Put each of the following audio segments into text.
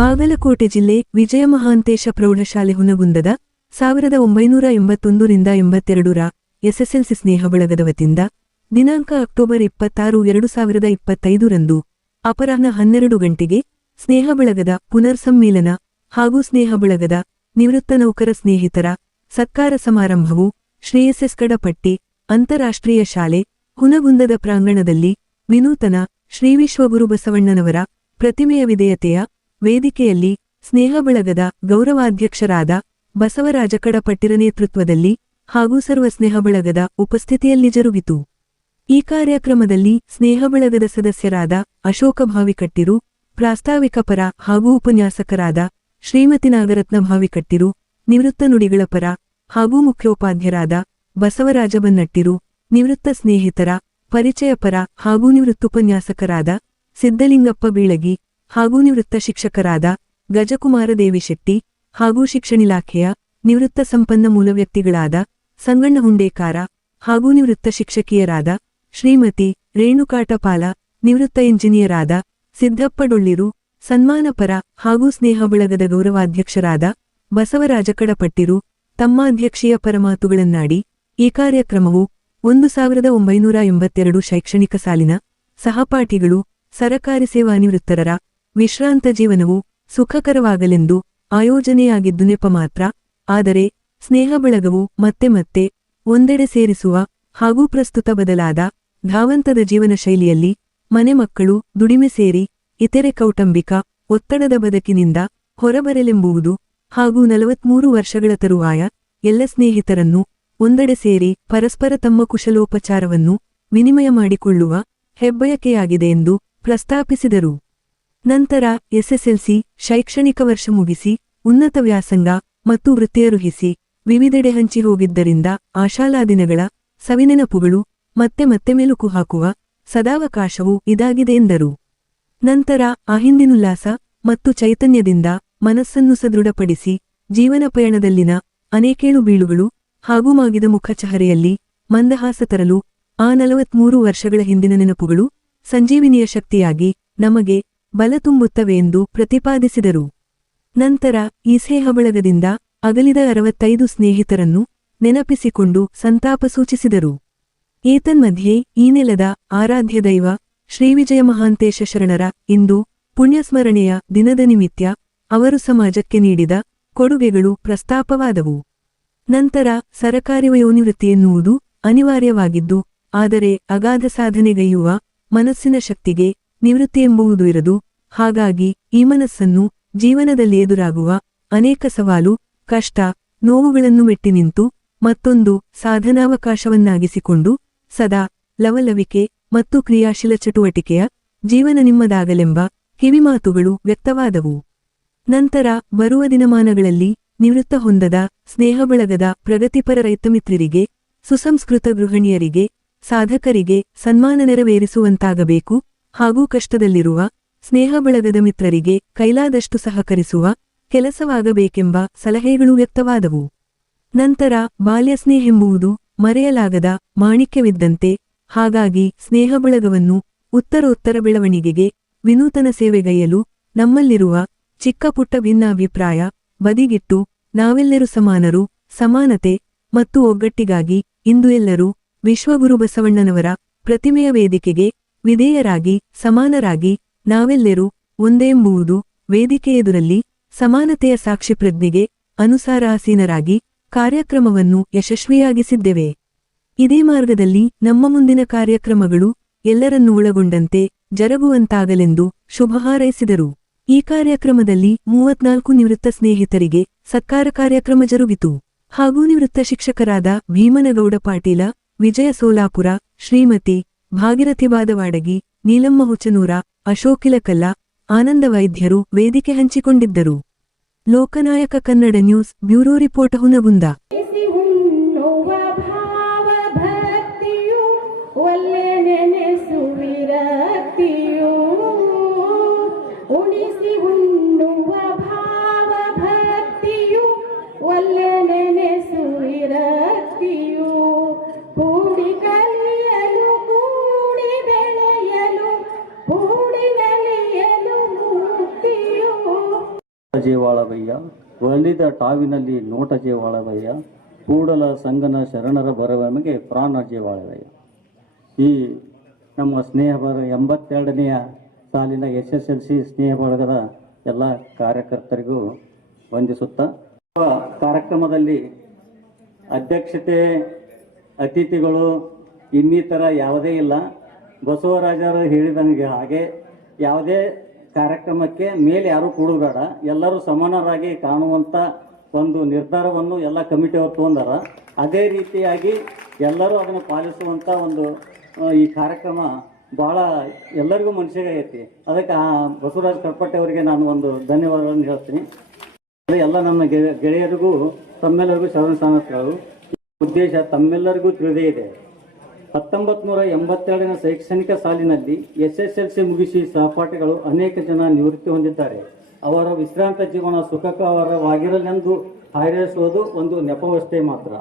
ಬಾಗಲಕೋಟೆ ಜಿಲ್ಲೆ ವಿಜಯಮಹಾಂತೇಶ ಪ್ರೌಢಶಾಲೆ ಹುನಗುಂದದ 1981-82 ರ ಎಸ್ಎಸ್ಎಲ್ಸಿ ಸ್ನೇಹ ಬಳಗದ ವತಿಯಿಂದ ದಿನಾಂಕ ಅಕ್ಟೋಬರ್ 26, 2025 ರಂದು ಅಪರಾಹ್ನ 12 ಗಂಟೆಗೆ ಸ್ನೇಹ ಬಳಗದ ಪುನರ್ಸಮ್ಮೇಳನ ಹಾಗೂ ಸ್ನೇಹ ಬಳಗದ ನಿವೃತ್ತ ನೌಕರ ಸ್ನೇಹಿತರ ಸತ್ಕಾರ ಸಮಾರಂಭವು ಶ್ರೇಯಸ್ಸೆಸ್ ಕಡಪಟ್ಟಿ ಅಂತಾರಾಷ್ಟ್ರೀಯ ಶಾಲೆ ಹುನಗುಂದದ ಪ್ರಾಂಗಣದಲ್ಲಿ ವಿನೂತನ ಶ್ರೀ ವಿಶ್ವಗುರು ಬಸವಣ್ಣನವರ ಪ್ರತಿಮೆಯ ವಿಧೇಯತೆಯ ವೇದಿಕೆಯಲ್ಲಿ ಸ್ನೇಹ ಬಳಗದ ಗೌರವಾಧ್ಯಕ್ಷರಾದ ಬಸವರಾಜ ಕಡಪಟ್ಟಿರ ನೇತೃತ್ವದಲ್ಲಿ ಹಾಗೂ ಸರ್ವ ಸ್ನೇಹ ಬಳಗದ ಉಪಸ್ಥಿತಿಯಲ್ಲಿ ಜರುಗಿತು. ಈ ಕಾರ್ಯಕ್ರಮದಲ್ಲಿ ಸ್ನೇಹ ಬಳಗದ ಸದಸ್ಯರಾದ ಅಶೋಕ ಭಾವಿಕಟ್ಟಿರು, ಪ್ರಾಸ್ತಾವಿಕ ಪರ ಹಾಗೂ ಉಪನ್ಯಾಸಕರಾದ ಶ್ರೀಮತಿ ನಾಗರತ್ನ ಭಾವಿಕಟ್ಟಿರು, ನಿವೃತ್ತ ನುಡಿಗಳ ಪರ ಹಾಗೂ ಮುಖ್ಯೋಪಾಧ್ಯರಾದ ಬಸವರಾಜ ಬನ್ನಟ್ಟಿರು, ನಿವೃತ್ತ ಸ್ನೇಹಿತರ ಪರಿಚಯ ಪರ ಹಾಗೂ ನಿವೃತ್ತುಪನ್ಯಾಸಕರಾದ ಸಿದ್ದಲಿಂಗಪ್ಪ ಬೀಳಗಿ ಹಾಗೂ ನಿವೃತ್ತ ಶಿಕ್ಷಕರಾದ ಗಜಕುಮಾರ ದೇವಿಶೆಟ್ಟಿ ಹಾಗೂ ಶಿಕ್ಷಣಿಲಾಖೆಯ ನಿವೃತ್ತ ಸಂಪನ್ಮೂಲ ವ್ಯಕ್ತಿಗಳಾದ ಸಂಗಣ್ಣ ಹುಂಡೇಕಾರ ಹಾಗೂ ನಿವೃತ್ತ ಶಿಕ್ಷಕಿಯರಾದ ಶ್ರೀಮತಿ ರೇಣುಕಾಟಪಾಲ, ನಿವೃತ್ತ ಇಂಜಿನಿಯರಾದ ಸಿದ್ದಪ್ಪ ಡೊಳ್ಳಿರು, ಸನ್ಮಾನ ಪರ ಹಾಗೂ ಸ್ನೇಹ ಬಳಗದ ಗೌರವಾಧ್ಯಕ್ಷರಾದ ಬಸವರಾಜ ಕಡಪಟ್ಟಿರು ತಮ್ಮ ಅಧ್ಯಕ್ಷೀಯ ಪರಮಾತುಗಳನ್ನಾಡಿ ಈ ಕಾರ್ಯಕ್ರಮವು 1982 ಶೈಕ್ಷಣಿಕ ಸಾಲಿನ ಸಹಪಾಠಿಗಳು ಸರಕಾರಿ ಸೇವಾನಿವೃತ್ತರರ ವಿಶ್ರಾಂತ ಜೀವನವು ಸುಖಕರವಾಗಲೆಂದು ಆಯೋಜನೆಯಾಗಿದ್ದು ನೆಪ ಮಾತ್ರ. ಆದರೆ ಸ್ನೇಹ ಬಳಗವು ಮತ್ತೆ ಒಂದೆಡೆ ಸೇರಿಸುವ ಹಾಗೂ ಪ್ರಸ್ತುತ ಬದಲಾದ ಧಾವಂತದ ಜೀವನ ಶೈಲಿಯಲ್ಲಿ ಮನೆ ಮಕ್ಕಳು ದುಡಿಮೆ ಸೇರಿ ಇತರೆ ಕೌಟುಂಬಿಕ ಒತ್ತಡದ ಬದುಕಿನಿಂದ ಹೊರಬರಲೆಂಬುವುದು ಹಾಗೂ 43 ವರ್ಷಗಳ ತರುವಾಯ ಎಲ್ಲ ಸ್ನೇಹಿತರನ್ನು ಒಂದೆಡೆ ಸೇರಿ ಪರಸ್ಪರ ತಮ್ಮ ಕುಶಲೋಪಚಾರವನ್ನು ವಿನಿಮಯ ಮಾಡಿಕೊಳ್ಳುವ ಹೆಬ್ಬಯಕೆಯಾಗಿದೆ ಎಂದು ಪ್ರಸ್ತಾಪಿಸಿದರು. ನಂತರ ಎಸ್ಎಸ್ಎಲ್ಸಿ ಶೈಕ್ಷಣಿಕ ವರ್ಷ ಮುಗಿಸಿ ಉನ್ನತ ವ್ಯಾಸಂಗ ಮತ್ತು ವೃತ್ತಿಯರುಹಿಸಿ ವಿವಿಧೆಡೆ ಹಂಚಿ ಹೋಗಿದ್ದರಿಂದ ಆಶಾಲಾದಿನಗಳ ಸವಿನೆನಪುಗಳು ಮತ್ತೆ ಮೆಲುಕು ಹಾಕುವ ಸದಾವಕಾಶವು ಇದಾಗಿದೆ ಎಂದರು. ನಂತರ ಅಹಿಂದಿನುಲ್ಲಾಸ ಮತ್ತು ಚೈತನ್ಯದಿಂದ ಮನಸ್ಸನ್ನು ಸದೃಢಪಡಿಸಿ ಜೀವನ ಪಯಣದಲ್ಲಿನ ಅನೇಕೇಳು ಬೀಳುಗಳು ಹಾಗೂ ಮಾಗಿದ ಮುಖಚಹರೆಯಲ್ಲಿ ಮಂದಹಾಸ ತರಲು ಆ 43 ವರ್ಷಗಳ ಹಿಂದಿನ ನೆನಪುಗಳು ಸಂಜೀವಿನಿಯ ಶಕ್ತಿಯಾಗಿ ನಮಗೆ ಬಲ ತುಂಬುತ್ತವೆ ಎಂದು ಪ್ರತಿಪಾದಿಸಿದರು. ನಂತರ ಈ ಸ್ನೇಹ ಬಳಗದಿಂದ ಅಗಲಿದ 65 ಸ್ನೇಹಿತರನ್ನು ನೆನಪಿಸಿಕೊಂಡು ಸಂತಾಪ ಸೂಚಿಸಿದರು. ಏತನ್ಮಧ್ಯೆ ಈ ನೆಲದ ಆರಾಧ್ಯ ದೈವ ಶ್ರೀ ವಿಜಯಮಹಾಂತೇಶ ಶರಣರ ಇಂದು ಪುಣ್ಯಸ್ಮರಣೆಯ ದಿನದ ನಿಮಿತ್ತ ಅವರು ಸಮಾಜಕ್ಕೆ ನೀಡಿದ ಕೊಡುಗೆಗಳು ಪ್ರಸ್ತಾಪವಾದವು. ನಂತರ ಸರಕಾರಿ ವಯೋನಿವೃತ್ತಿ ಎನ್ನುವುದು ಅನಿವಾರ್ಯವಾಗಿದ್ದು, ಆದರೆ ಅಗಾಧ ಸಾಧನೆಗೈಯುವ ಮನಸ್ಸಿನ ಶಕ್ತಿಗೆ ನಿವೃತ್ತಿ ಎಂಬುವುದು ಇರದು. ಹಾಗಾಗಿ ಈ ಮನಸ್ಸನ್ನು ಜೀವನದಲ್ಲಿ ಎದುರಾಗುವ ಅನೇಕ ಸವಾಲು, ಕಷ್ಟ, ನೋವುಗಳನ್ನು ಮೆಟ್ಟಿ ನಿಂತು ಮತ್ತೊಂದು ಸಾಧನಾವಕಾಶವನ್ನಾಗಿಸಿಕೊಂಡು ಸದಾ ಲವಲವಿಕೆ ಮತ್ತು ಕ್ರಿಯಾಶೀಲ ಚಟುವಟಿಕೆಯ ಜೀವನ ನಿಮ್ಮದಾಗಲೆಂಬ ಕಿವಿಮಾತುಗಳು ವ್ಯಕ್ತವಾದವು. ನಂತರ ಬರುವ ದಿನಮಾನಗಳಲ್ಲಿ ನಿವೃತ್ತ ಹೊಂದದ ಸ್ನೇಹ ಬಳಗದ ಪ್ರಗತಿಪರ ರೈತಮಿತ್ರರಿಗೆ, ಸುಸಂಸ್ಕೃತ ಗೃಹಿಣಿಯರಿಗೆ, ಸಾಧಕರಿಗೆ ಸನ್ಮಾನ ನೆರವೇರಿಸುವಂತಾಗಬೇಕು ಹಾಗೂ ಕಷ್ಟದಲ್ಲಿರುವ ಸ್ನೇಹ ಬಳಗದ ಮಿತ್ರರಿಗೆ ಕೈಲಾದಷ್ಟು ಸಹಕರಿಸುವ ಕೆಲಸವಾಗಬೇಕೆಂಬ ಸಲಹೆಗಳು ವ್ಯಕ್ತವಾದವು. ನಂತರ ಬಾಲ್ಯ ಸ್ನೇಹೆಂಬುವುದು ಮರೆಯಲಾಗದ ಮಾಣಿಕ್ಯವಿದ್ದಂತೆ. ಹಾಗಾಗಿ ಸ್ನೇಹ ಬಳಗವನ್ನು ಉತ್ತರೋತ್ತರ ಬೆಳವಣಿಗೆಗೆ ವಿನೂತನ ಸೇವೆಗೈಯಲು ನಮ್ಮಲ್ಲಿರುವ ಚಿಕ್ಕ ಪುಟ್ಟ ಭಿನ್ನಾಭಿಪ್ರಾಯ ಬದಿಗಿಟ್ಟು ನಾವೆಲ್ಲರೂ ಸಮಾನರು, ಸಮಾನತೆ ಮತ್ತು ಒಗ್ಗಟ್ಟಿಗಾಗಿ ಇಂದು ಎಲ್ಲರೂ ವಿಶ್ವಗುರು ಬಸವಣ್ಣನವರ ಪ್ರತಿಮೆಯ ವೇದಿಕೆಗೆ ವಿಧೇಯರಾಗಿ ಸಮಾನರಾಗಿ ನಾವೆಲ್ಲರೂ ಒಂದೇ ಎಂಬುವುದು ವೇದಿಕೆಯೆದುರಲ್ಲಿ ಸಮಾನತೆಯ ಸಾಕ್ಷಿ ಪ್ರಜ್ಞೆಗೆ ಅನುಸಾರಾಸೀನರಾಗಿ ಕಾರ್ಯಕ್ರಮವನ್ನು ಯಶಸ್ವಿಯಾಗಿಸಿದ್ದೆವೆ. ಇದೇ ಮಾರ್ಗದಲ್ಲಿ ನಮ್ಮ ಮುಂದಿನ ಕಾರ್ಯಕ್ರಮಗಳು ಎಲ್ಲರನ್ನೂ ಒಳಗೊಂಡಂತೆ ಜರುಗುವಂತಾಗಲೆಂದು ಶುಭ ಹಾರೈಸಿದರು. ಈ ಕಾರ್ಯಕ್ರಮದಲ್ಲಿ 34 ನಿವೃತ್ತ ಸ್ನೇಹಿತರಿಗೆ ಸತ್ಕಾರ ಕಾರ್ಯಕ್ರಮ ಜರುಗಿತು. ಹಾಗೂ ನಿವೃತ್ತ ಶಿಕ್ಷಕರಾದ ಭೀಮನಗೌಡ ಪಾಟೀಲ, ವಿಜಯ ಸೋಲಾಪುರ, ಶ್ರೀಮತಿ ಭಾಗಿರಥಿ ಬಾದವಾಡಗಿ, ನೀಲಮ್ಮ ಹುಚನೂರ, ಅಶೋಕಿಲಕಲ್ಲ, ಆನಂದ ವೈದ್ಯರು ವೇದಿಕೆ ಹಂಚಿಕೊಂಡಿದ್ದರು. Lokanayaka Kannada news bureau report Hungund. ಉಣಿಸಿ ಉಣ್ಣುವ ಭಾವ ಭಕ್ತಿಯು ಒಲ್ಲೆ ನೆನೆಸುವಿರಕ್ತಿಯು ಕೂಡಿ ಕಲಿಯಲು ಕೂಡಿ ಬೆಳೆಯಲು ಕೂಡಿ ನಲಿಯಲು ಮುಕ್ತಿಯು ಜೇವಾಳವಯ್ಯ, ಒಲಿದ ಟಾವಿನಲ್ಲಿ ನೋಟ ಜೇವಾಳವಯ್ಯ, ಕೂಡಲ ಸಂಗನ ಶರಣರ ಬರವಮಗೆ ಪ್ರಾಣ ಜೇವಾಳವಯ್ಯ. ಈ ನಮ್ಮ ಸ್ನೇಹ ಬರ 82ನೆಯ ಸಾಲಿನ SSLC ಸ್ನೇಹ ಬಳಗದ ಎಲ್ಲ ಕಾರ್ಯಕರ್ತರಿಗೂ ವಂದಿಸುತ್ತಾ, ಕಾರ್ಯಕ್ರಮದಲ್ಲಿ ಅಧ್ಯಕ್ಷತೆ ಅತಿಥಿಗಳು ಇನ್ನಿತರ ಯಾವುದೇ ಇಲ್ಲ. ಬಸವರಾಜರು ಹೇಳಿದಂಗೆ ಹಾಗೆ ಯಾವುದೇ ಕಾರ್ಯಕ್ರಮಕ್ಕೆ ಮೇಲೆ ಯಾರೂ ಕೂಡಬೇಡ, ಎಲ್ಲರೂ ಸಮಾನರಾಗಿ ಕಾಣುವಂಥ ಒಂದು ನಿರ್ಧಾರವನ್ನು ಎಲ್ಲ ಕಮಿಟಿಯವರು ತಗೊಂಡಾರ. ಅದೇ ರೀತಿಯಾಗಿ ಎಲ್ಲರೂ ಅದನ್ನು ಪಾಲಿಸುವಂಥ ಒಂದು ಈ ಕಾರ್ಯಕ್ರಮ ಭಾಳ ಎಲ್ಲರಿಗೂ ಮನಸ್ಸಿಗೆ ಐತಿ. ಅದಕ್ಕೆ ಬಸವರಾಜ ಕರ್ಪಟ್ಟೆ ಅವರಿಗೆ ನಾನು ಒಂದು ಧನ್ಯವಾದಗಳನ್ನು ಹೇಳ್ತೀನಿ. ಎಲ್ಲ ನನ್ನ ಗೆಳೆಯರಿಗೂ ತಮ್ಮೆಲ್ಲರಿಗೂ ಶರಣಸ್ಥಾನಗಳು. ಉದ್ದೇಶ ತಮ್ಮೆಲ್ಲರಿಗೂ ತಿಳಿದೇ ಇದೆ. 1982ನೇ ಶೈಕ್ಷಣಿಕ ಸಾಲಿನಲ್ಲಿ SSLC ಮುಗಿಸಿ ಸಹಪಾಠಿಗಳು ಅನೇಕ ಜನ ನಿವೃತ್ತಿ ಹೊಂದಿದ್ದಾರೆ. ಅವರ ವಿಶ್ರಾಂತ ಜೀವನ ಸುಖಕರವಾಗಿರಲೆಂದು ಹಾರೈಸುವುದು ಒಂದು ನೆಪವಷ್ಟೇ ಮಾತ್ರ.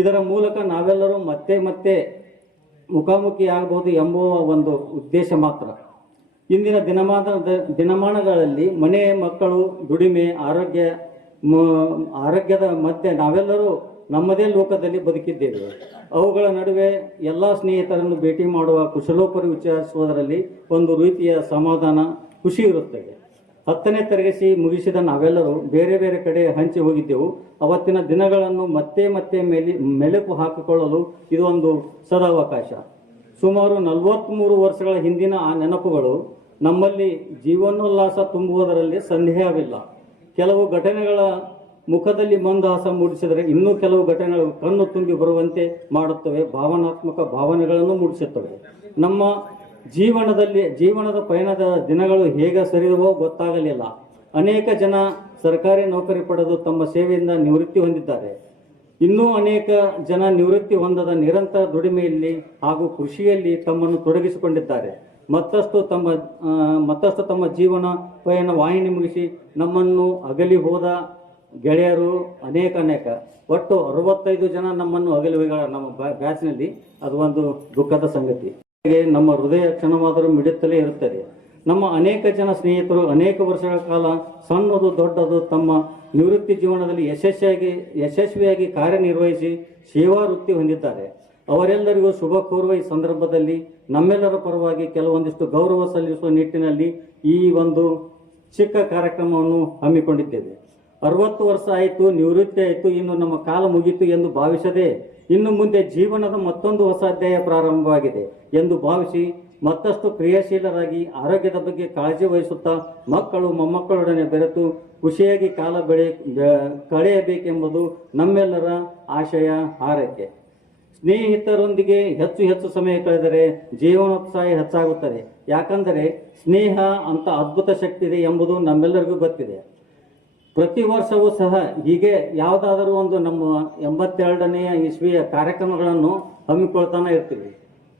ಇದರ ಮೂಲಕ ನಾವೆಲ್ಲರೂ ಮತ್ತೆ ಮತ್ತೆ ಮುಖಾಮುಖಿಯಾಗಬಹುದು ಎಂಬುವ ಒಂದು ಉದ್ದೇಶ ಮಾತ್ರ. ಇಂದಿನ ದಿನಮಾನಗಳಲ್ಲಿ ಮನೆ, ಮಕ್ಕಳು, ದುಡಿಮೆ, ಆರೋಗ್ಯದ ಮಧ್ಯೆ ನಾವೆಲ್ಲರೂ ನಮ್ಮದೇ ಲೋಕದಲ್ಲಿ ಬದುಕಿದ್ದೇವೆ. ಅವುಗಳ ನಡುವೆ ಎಲ್ಲ ಸ್ನೇಹಿತರನ್ನು ಭೇಟಿ ಮಾಡುವ, ಕುಶಲೋಪರಿ ವಿಚಾರಿಸುವುದರಲ್ಲಿ ಒಂದು ರೀತಿಯ ಸಮಾಧಾನ, ಖುಷಿ ಇರುತ್ತದೆ. 10ನೇ ತರಗತಿ ಮುಗಿಸಿದ ನಾವೆಲ್ಲರೂ ಬೇರೆ ಬೇರೆ ಕಡೆ ಹಂಚಿ ಹೋಗಿದ್ದೆವು. ಅವತ್ತಿನ ದಿನಗಳನ್ನು ಮತ್ತೆ ಮತ್ತೆ ಮೆಲುಕು ಹಾಕಿಕೊಳ್ಳಲು ಇದೊಂದು ಸದಾವಕಾಶ. ಸುಮಾರು 43 ವರ್ಷಗಳ ಹಿಂದಿನ ಆ ನೆನಪುಗಳು ನಮ್ಮಲ್ಲಿ ಜೀವನೋಲ್ಲಾಸ ತುಂಬುವುದರಲ್ಲಿ ಸಂದೇಹವಿಲ್ಲ. ಕೆಲವು ಘಟನೆಗಳ ಮುಖದಲ್ಲಿ ಮಂದಹಾಸ ಮೂಡಿಸಿದರೆ ಇನ್ನೂ ಕೆಲವು ಘಟನೆಗಳು ಕಣ್ಣು ತುಂಬಿ ಬರುವಂತೆ ಮಾಡುತ್ತವೆ, ಭಾವನಾತ್ಮಕ ಭಾವನೆಗಳನ್ನು ಮೂಡಿಸುತ್ತವೆ. ನಮ್ಮ ಜೀವನದ ಪಯಣದ ದಿನಗಳು ಹೇಗೆ ಸರಿದವೋ ಗೊತ್ತಾಗಲಿಲ್ಲ. ಅನೇಕ ಜನ ಸರ್ಕಾರಿ ನೌಕರಿ ಪಡೆದು ತಮ್ಮ ಸೇವೆಯಿಂದ ನಿವೃತ್ತಿ ಹೊಂದಿದ್ದಾರೆ. ಇನ್ನೂ ಅನೇಕ ಜನ ನಿವೃತ್ತಿ ಹೊಂದದ ನಿರಂತರ ದುಡಿಮೆಯಲ್ಲಿ ಹಾಗೂ ಕೃಷಿಯಲ್ಲಿ ತಮ್ಮನ್ನು ತೊಡಗಿಸಿಕೊಂಡಿದ್ದಾರೆ. ಮತ್ತಷ್ಟು ತಮ್ಮ ಜೀವನ ಪಯಣ ವಾಹಿನಿ ಮುಗಿಸಿ ನಮ್ಮನ್ನು ಅಗಲಿ ಹೋದ ಗೆಳೆಯರು ಅನೇಕ ಒಟ್ಟು 65 ಜನ ನಮ್ಮನ್ನು ಅಗಲಿ ಹೋಗ ನಮ್ಮ ಬ್ಯಾಚ್ನಲ್ಲಿ. ಅದು ಒಂದು ದುಃಖದ ಸಂಗತಿ. ನಮ್ಮ ಹೃದಯ ಕ್ಷಣವಾದರೂ ಮಿಡುತ್ತಲೇ ಇರುತ್ತದೆ. ನಮ್ಮ ಅನೇಕ ಜನ ಸ್ನೇಹಿತರು ಅನೇಕ ವರ್ಷಗಳ ಕಾಲ ಸಣ್ಣದು ದೊಡ್ಡದು ತಮ್ಮ ನಿವೃತ್ತಿ ಜೀವನದಲ್ಲಿ ಯಶಸ್ವಿಯಾಗಿ ಕಾರ್ಯನಿರ್ವಹಿಸಿ ಸೇವಾ ವೃತ್ತಿ ಹೊಂದಿದ್ದಾರೆ. ಅವರೆಲ್ಲರಿಗೂ ಶುಭ ಕೋರುವ ಈ ಸಂದರ್ಭದಲ್ಲಿ ನಮ್ಮೆಲ್ಲರ ಪರವಾಗಿ ಕೆಲವೊಂದಿಷ್ಟು ಗೌರವ ಸಲ್ಲಿಸುವ ನಿಟ್ಟಿನಲ್ಲಿ ಈ ಒಂದು ಚಿಕ್ಕ ಕಾರ್ಯಕ್ರಮವನ್ನು ಹಮ್ಮಿಕೊಂಡಿದ್ದೇವೆ. 60 ವರ್ಷ ಆಯಿತು, ನಿವೃತ್ತಿ ಆಯಿತು, ಇನ್ನು ನಮ್ಮ ಕಾಲ ಮುಗಿತು ಎಂದು ಭಾವಿಸದೆ ಇನ್ನು ಮುಂದೆ ಜೀವನದ ಮತ್ತೊಂದು ಹೊಸ ಅಧ್ಯಾಯ ಪ್ರಾರಂಭವಾಗಿದೆ ಎಂದು ಭಾವಿಸಿ ಮತ್ತಷ್ಟು ಕ್ರಿಯಾಶೀಲರಾಗಿ ಆರೋಗ್ಯದ ಬಗ್ಗೆ ಕಾಳಜಿ ವಹಿಸುತ್ತಾ ಮಕ್ಕಳು ಮೊಮ್ಮಕ್ಕಳೊಡನೆ ಬೆರೆತು ಖುಷಿಯಾಗಿ ಕಾಲ ಕಳೆಯಬೇಕೆಂಬುದು ನಮ್ಮೆಲ್ಲರ ಆಶಯ, ಹಾರೈಕೆ. ಸ್ನೇಹಿತರೊಂದಿಗೆ ಹೆಚ್ಚು ಸಮಯ ಕಳೆದರೆ ಜೀವನೋತ್ಸಾಹ ಹೆಚ್ಚಾಗುತ್ತದೆ. ಯಾಕಂದರೆ ಸ್ನೇಹ ಅಂತ ಅದ್ಭುತ ಶಕ್ತಿ ಇದೆ ಎಂಬುದು ನಮ್ಮೆಲ್ಲರಿಗೂ ಗೊತ್ತಿದೆ. ಪ್ರತಿ ವರ್ಷವೂ ಸಹ ಹೀಗೆ ಯಾವುದಾದರೂ ಒಂದು ನಮ್ಮ 82ನೇ ಇಸ್ವಿಯ ಕಾರ್ಯಕ್ರಮಗಳನ್ನು ಹಮ್ಮಿಕೊಳ್ತಾನೆ ಇರ್ತೀವಿ.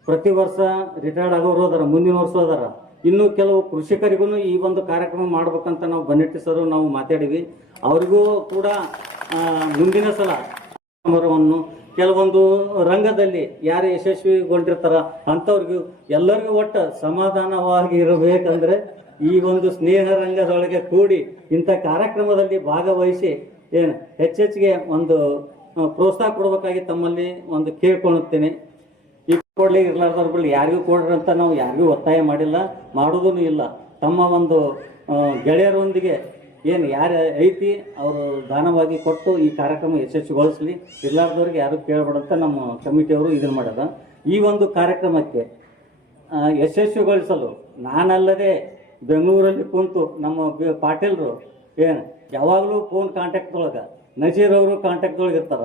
ಪ್ರತಿ ವರ್ಷ ರಿಟೈರ್ಡ್ ಆಗೋರು ಅದರ, ಮುಂದಿನ ವರ್ಷ ಅದರ. ಇನ್ನು ಕೆಲವು ಕೃಷಿಕರಿಗೂ ಈ ಒಂದು ಕಾರ್ಯಕ್ರಮ ಮಾಡ್ಬೇಕಂತ ನಾವು ಬನ್ನೆಟ್ಟಿಸರು ನಾವು ಮಾತಾಡಿವಿ. ಅವರಿಗೂ ಕೂಡ ಮುಂದಿನ ಸಲ ಸಮಾರಂಭವನ್ನು ಕೆಲವೊಂದು ರಂಗದಲ್ಲಿ ಯಾರು ಯಶಸ್ವಿಗೊಂಡಿರ್ತಾರ ಅಂಥವ್ರಿಗೂ ಎಲ್ಲರಿಗೂ ಒಟ್ಟು ಸಮಾಧಾನವಾಗಿ ಇರಬೇಕಂದ್ರೆ ಈ ಒಂದು ಸ್ನೇಹ ರಂಗದೊಳಗೆ ಕೂಡಿ ಇಂಥ ಕಾರ್ಯಕ್ರಮದಲ್ಲಿ ಭಾಗವಹಿಸಿ ಹೆಚ್ಚಿಗೆ ಒಂದು ಪ್ರೋತ್ಸಾಹ ಕೊಡಬೇಕಾಗಿ ತಮ್ಮಲ್ಲಿ ಒಂದು ಕೇಳ್ಕೊಳ್ಳುತ್ತೇನೆ. ಈ ಕೊಡ್ಲಿಕ್ಕೆ ಇರ್ಲಾರ್ದವ್ರು ಯಾರಿಗೂ ಕೊಡ್ರಿ ಅಂತ ನಾವು ಯಾರಿಗೂ ಒತ್ತಾಯ ಮಾಡಿಲ್ಲ, ಮಾಡೋದೂ ಇಲ್ಲ. ತಮ್ಮ ಒಂದು ಗೆಳೆಯರೊಂದಿಗೆ ಯಾರು ಐತಿ ಅವರು ದಾನವಾಗಿ ಕೊಟ್ಟು ಈ ಕಾರ್ಯಕ್ರಮ ಯಶಸ್ವಿಗೊಳಿಸಲಿ. ಇರ್ಲಾರ್ದವ್ರಿಗೆ ಯಾರು ಕೇಳಬೇಡಂತ ನಮ್ಮ ಕಮಿಟಿಯವರು ಇದನ್ನು ಮಾಡ್ಯಾರ. ಈ ಒಂದು ಕಾರ್ಯಕ್ರಮಕ್ಕೆ ಯಶಸ್ವಿಗೊಳಿಸಲು ನಾನಲ್ಲದೆ ಬೆಂಗಳೂರಲ್ಲಿ ಕುಂತು ನಮ್ಮ ಪಾಟೀಲ್ರು ಯಾವಾಗಲೂ ಫೋನ್ ಕಾಂಟ್ಯಾಕ್ಟ್ದೊಳಗೆ, ನಜೀರ್ ಅವರು ಕಾಂಟ್ಯಾಕ್ಟ್ದೊಳಗೆ ಇರ್ತಾರ.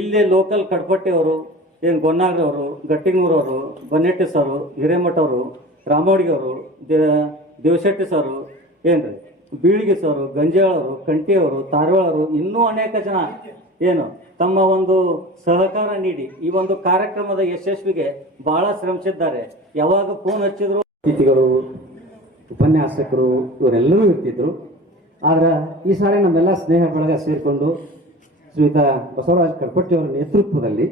ಇಲ್ಲೇ ಲೋಕಲ್ ಕಡ್ಪಟ್ಟಿಯವರು, ಗೊನ್ನಾಗ್ರವರು, ಗಟ್ಟಿಂಗೂರವರು, ಬನ್ನೆಟ್ಟಿ ಸರು, ಹಿರೇಮಠ ಅವರು, ರಾಮೋಡಿಗೆ ಅವರು, ದೇವಶೆಟ್ಟಿ ಸರು, ಬೀಳಿಗೆ ಸರು, ಗಂಜಾಳವರು, ಕಂಠಿಯವರು, ತಾರವಾಳರು, ಇನ್ನೂ ಅನೇಕ ಜನ ತಮ್ಮ ಒಂದು ಸಹಕಾರ ನೀಡಿ ಈ ಒಂದು ಕಾರ್ಯಕ್ರಮದ ಯಶಸ್ವಿಗೆ ಬಹಳ ಶ್ರಮಿಸಿದ್ದಾರೆ. ಯಾವಾಗ ಫೋನ್ ಹಚ್ಚಿದ್ರು ಅತಿಥಿಗಳು, ಉಪನ್ಯಾಸಕರು ಇವರೆಲ್ಲರೂ ಇರ್ತಿದ್ರು. ಆದ್ರೆ ಈ ಸಾರಿ ನಮ್ಮೆಲ್ಲ ಸ್ನೇಹ ಬಳಗ ಸೇರಿಕೊಂಡು ಶ್ರೀಯುತ ಬಸವರಾಜ ಕಡ್ಪಟ್ಟಿಯವರ ನೇತೃತ್ವದಲ್ಲಿ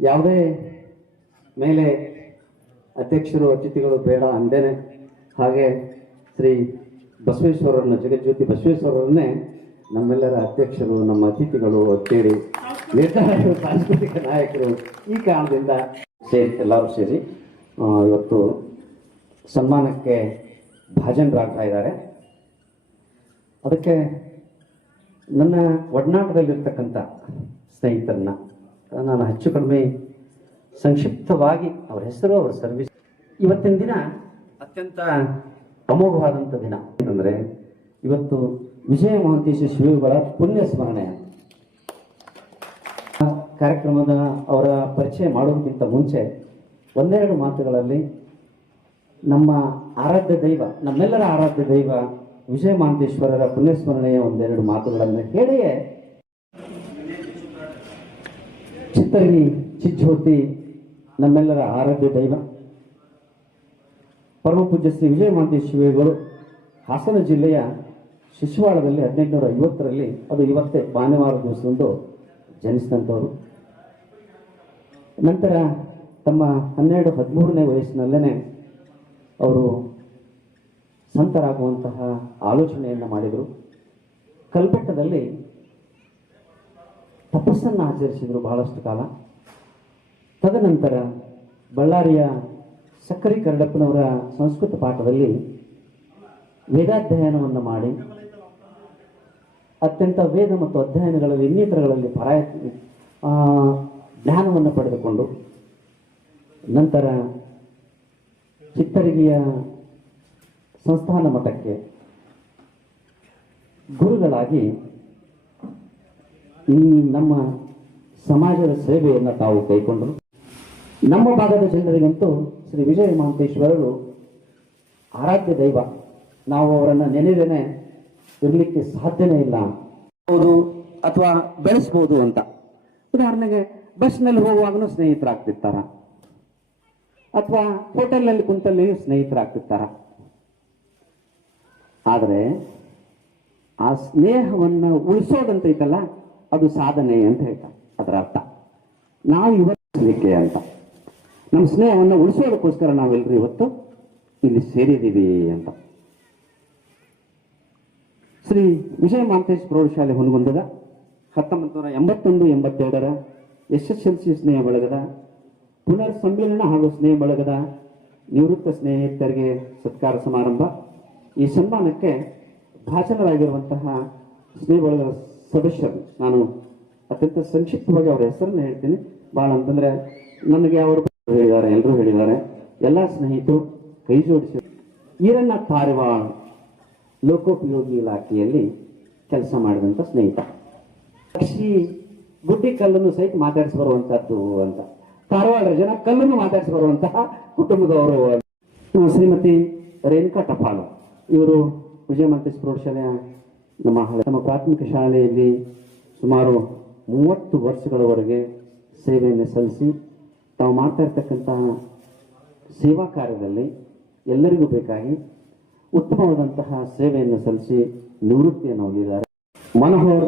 ಯಾವುದೇ ಮೇಲೆ ಅಧ್ಯಕ್ಷರು ಅತಿಥಿಗಳು ಬೇಡ ಅಂದೇನೆ, ಹಾಗೆ ಶ್ರೀ ಬಸವೇಶ್ವರರನ್ನ, ಜಗಜ್ಯೋತಿ ಬಸವೇಶ್ವರರನ್ನೇ ನಮ್ಮೆಲ್ಲರ ಅಧ್ಯಕ್ಷರು, ನಮ್ಮ ಅತಿಥಿಗಳು ಅಂತೇಳಿ ನೇತಾರರು, ಸಾಂಸ್ಕೃತಿಕ ನಾಯಕರು ಈ ಕಾರಣದಿಂದ ಎಲ್ಲರೂ ಸೇರಿ ಇವತ್ತು ಸನ್ಮಾನಕ್ಕೆ ಭಾಜನರಾಗ್ತಾ ಇದ್ದಾರೆ. ಅದಕ್ಕೆ ನನ್ನ ಒಡನಾಟದಲ್ಲಿರ್ತಕ್ಕಂಥ ಸ್ನೇಹಿತರನ್ನ ನಾನು ಹೆಚ್ಚು ಕಡಿಮೆ ಸಂಕ್ಷಿಪ್ತವಾಗಿ ಅವರ ಹೆಸರು, ಅವರ ಸರ್ವಿಸ್. ಇವತ್ತಿನ ದಿನ ಅತ್ಯಂತ ಅಮೋಘವಾದಂಥ ದಿನ ಅಂತಂದರೆ ಇವತ್ತು ವಿಜಯ ಮಹಾಂತೇಶ ಶ್ರೀಗಳ ಪುಣ್ಯ ಸ್ಮರಣೆ. ಕಾರ್ಯಕ್ರಮದ ಅವರ ಪರಿಚಯ ಮಾಡೋದಕ್ಕಿಂತ ಮುಂಚೆ ಒಂದೆರಡು ಮಾತುಗಳಲ್ಲಿ ನಮ್ಮ ಆರಾಧ್ಯ ದೈವ, ನಮ್ಮೆಲ್ಲರ ಆರಾಧ್ಯ ದೈವ ವಿಜಯ ಮಹಾಂತೇಶ್ವರರ ಪುಣ್ಯಸ್ಮರಣೆಯ ಒಂದೆರಡು ಮಾತುಗಳನ್ನು ಹೇಳಿಯೇ ಚಿತ್ತರಿಗಿ ಚಿಜ್ಜ್ಯೋತಿ ನಮ್ಮೆಲ್ಲರ ಆರಾಧ್ಯ ದೈವ ಪರಮ ಪೂಜ್ಯ ಶ್ರೀ ವಿಜಯ ಮಹಾಂತೇಶ ಶ್ರೀಗಳು ಹಾಸನ ಜಿಲ್ಲೆಯ ಶಿಶುವಾಳದಲ್ಲಿ 1850ರಲ್ಲಿ, ಅದು ಇವತ್ತೇ ಭಾನುವಾರ ದಿವಸದಂದು ಜನಿಸಿದಂಥವರು. ನಂತರ ತಮ್ಮ 12-13ನೇ ವಯಸ್ಸಿನಲ್ಲೇ ಅವರು ಸಂತರಾಗುವಂತಹ ಆಲೋಚನೆಯನ್ನು ಮಾಡಿದರು. ಕಲ್ಪಟ್ಟದಲ್ಲಿ ತಪಸ್ಸನ್ನು ಆಚರಿಸಿದರು ಬಹಳಷ್ಟು ಕಾಲ. ತದನಂತರ ಬಳ್ಳಾರಿಯ ಸಕ್ಕರೆ ಕರಡಪ್ಪನವರ ಸಂಸ್ಕೃತ ಪಾಠದಲ್ಲಿ ವೇದಾಧ್ಯಯನವನ್ನು ಮಾಡಿ ಅತ್ಯಂತ ವೇದ ಮತ್ತು ಅಧ್ಯಯನಗಳಲ್ಲಿ ಇನ್ನಿತರಗಳಲ್ಲಿ ಜ್ಞಾನವನ್ನು ಪಡೆದುಕೊಂಡು ನಂತರ ಚಿತ್ತರಿಗಿಯ ಸಂಸ್ಥಾನ ಮಠಕ್ಕೆ ಗುರುಗಳಾಗಿ ಈ ನಮ್ಮ ಸಮಾಜದ ಸೇವೆಯನ್ನು ತಾವು ಕೈಗೊಂಡರು. ನಮ್ಮ ಭಾಗದ ಜನರಿಗಂತೂ ಶ್ರೀ ವಿಜಯ ಮಹಾಂತೇಶ್ವರರು ಆರಾಧ್ಯ ದೈವ. ನಾವು ಅವರನ್ನು ನೆನೆದೇನೆ ಇರಲಿಕ್ಕೆ ಸಾಧ್ಯನೇ ಇಲ್ಲ ಅಥವಾ ಬೆಳೆಸ್ಬೋದು ಅಂತ. ಉದಾಹರಣೆಗೆ ಬಸ್ನಲ್ಲಿ ಹೋಗುವಾಗಲೂ ಸ್ನೇಹಿತರಾಗ್ತಿರ್ತಾರ, ಅಥವಾ ಹೋಟೆಲ್ನಲ್ಲಿ ಕುಂತಲ್ಲಿ ಸ್ನೇಹಿತರಾಗ್ತಿರ್ತಾರ. ಆದರೆ ಆ ಸ್ನೇಹವನ್ನು ಉಳಿಸೋದಂತೈತಲ್ಲ, ಅದು ಸಾಧನೆ ಅಂತ ಹೇಳ್ತಾರೆ. ಅದರ ಅರ್ಥ ನಾವು ಇವತ್ತಿಗೆ ಅಂತ ನಮ್ಮ ಸ್ನೇಹವನ್ನು ಉಳಿಸೋದಕ್ಕೋಸ್ಕರ ನಾವೆಲ್ಲರೂ ಇವತ್ತು ಇಲ್ಲಿ ಸೇರಿದ್ದೀವಿ ಅಂತ. ಶ್ರೀ ವಿಜಯ ಮಹಾಂತೇಶ ಪ್ರೌಢಶಾಲೆ ಹುನಗುಂದದ 1981-82ರ SSLC ಸ್ನೇಹ ಬಳಗದ ಪುನರ್ ಸಮ್ಮೇಳನ ಹಾಗೂ ಸ್ನೇಹ ಬಳಗದ ನಿವೃತ್ತ ಸ್ನೇಹಿತರಿಗೆ ಸತ್ಕಾರ ಸಮಾರಂಭ. ಈ ಸನ್ಮಾನಕ್ಕೆ ಭಾಜನರಾಗಿರುವಂತಹ ಸ್ನೇಹ ಬಳಗದ ಸದಸ್ಯರು, ನಾನು ಅತ್ಯಂತ ಸಂಕ್ಷಿಪ್ತವಾಗಿ ಅವರ ಹೆಸರನ್ನು ಹೇಳ್ತೀನಿ. ಭಾಳ ಅಂತಂದರೆ ನನಗೆ ಅವರು ಹೇಳಿದ್ದಾರೆ, ಎಲ್ಲರೂ ಹೇಳಿದ್ದಾರೆ. ಎಲ್ಲ ಸ್ನೇಹಿತರು ಕೈ ಜೋಡಿಸಿ ಈರಣ್ಣ ಪಾರಿವಾಳ್ ಲೋಕೋಪಯೋಗಿ ಇಲಾಖೆಯಲ್ಲಿ ಕೆಲಸ ಮಾಡಿದಂಥ ಸ್ನೇಹಿತ. ಪಕ್ಷಿ ಗುಡ್ಡಿ ಕಲ್ಲನ್ನು ಸಹಿತ ಮಾತಾಡಿಸಿ ಬರುವಂತಹದ್ದು ಅಂತ. ಕಾರವಾರ ಜನ ಕಲ್ಲನ್ನು ಮಾತಾಡಿಸಿ ಬರುವಂತಹ ಕುಟುಂಬದವರು. ಶ್ರೀಮತಿ ರೇಣುಕಾ ಟಪಾಲು, ಇವರು ವಿಜಯ ಮಹಾಂತೇಶ ಪ್ರೌಢಶಾಲೆಯ ನಮ್ಮ ಪ್ರಾಥಮಿಕ ಶಾಲೆಯಲ್ಲಿ ಸುಮಾರು 30 ವರ್ಷಗಳವರೆಗೆ ಸೇವೆಯನ್ನು ಸಲ್ಲಿಸಿ ತಾವು ಮಾಡ್ತಾ ಇರ್ತಕ್ಕಂತಹ ಸೇವಾ ಕಾರ್ಯದಲ್ಲಿ ಎಲ್ಲರಿಗೂ ಬೇಕಾಗಿ ಉತ್ತಮವಾದಂತಹ ಸೇವೆಯನ್ನು ಸಲ್ಲಿಸಿ ನಿವೃತ್ತಿಯನ್ನು ಹೊಂದಿದ್ದಾರೆ. ಮನೋಹರ್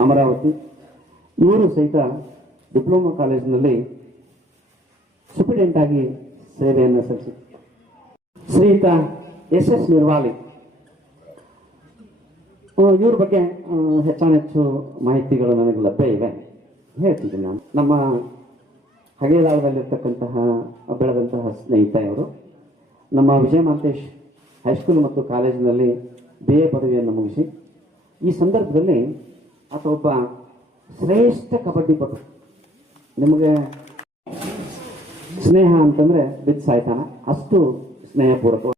ಅಮರಾವತಿ, ಇವರು ಸಹಿತ ಡಿಪ್ಲೊಮಾ ಕಾಲೇಜಿನಲ್ಲಿ ಸೂಪರಿಂಟೆಂಡೆಂಟ್ ಆಗಿ ಸೇವೆಯನ್ನು ಸಲ್ಲಿಸಿ. ಶ್ರೀಯುತ SS ನಿರ್ವಾಲಿ, ಇವ್ರ ಬಗ್ಗೆ ಹೆಚ್ಚು ಮಾಹಿತಿಗಳು ನನಗೆ ಲಭ್ಯ ಇವೆ, ಹೇಳ್ತಿದ್ದೀನಿ ನಾನು. ನಮ್ಮ ಹಗೇದಾಳದಲ್ಲಿರ್ತಕ್ಕಂತಹ ಬೆಳೆದಂತಹ ಸ್ನೇಹಿತ ಇವರು. ನಮ್ಮ ವಿಜಯ ಮಹಾಂತೇಶ್ ಹೈಸ್ಕೂಲ್ ಮತ್ತು ಕಾಲೇಜಿನಲ್ಲಿ BA ಪದವಿಯನ್ನು ಮುಗಿಸಿ ಈ ಸಂದರ್ಭದಲ್ಲಿ ಆತ ಒಬ್ಬ ಶ್ರೇಷ್ಠ ಕಬಡ್ಡಿ ಪಟು. ನಿಮಗೆ ಸ್ನೇಹ ಅಂತಂದರೆ ಬಿದ್ದು ಸಾಯ್ತಾನ, ಅಷ್ಟು ಸ್ನೇಹಪೂರ್ವಕ.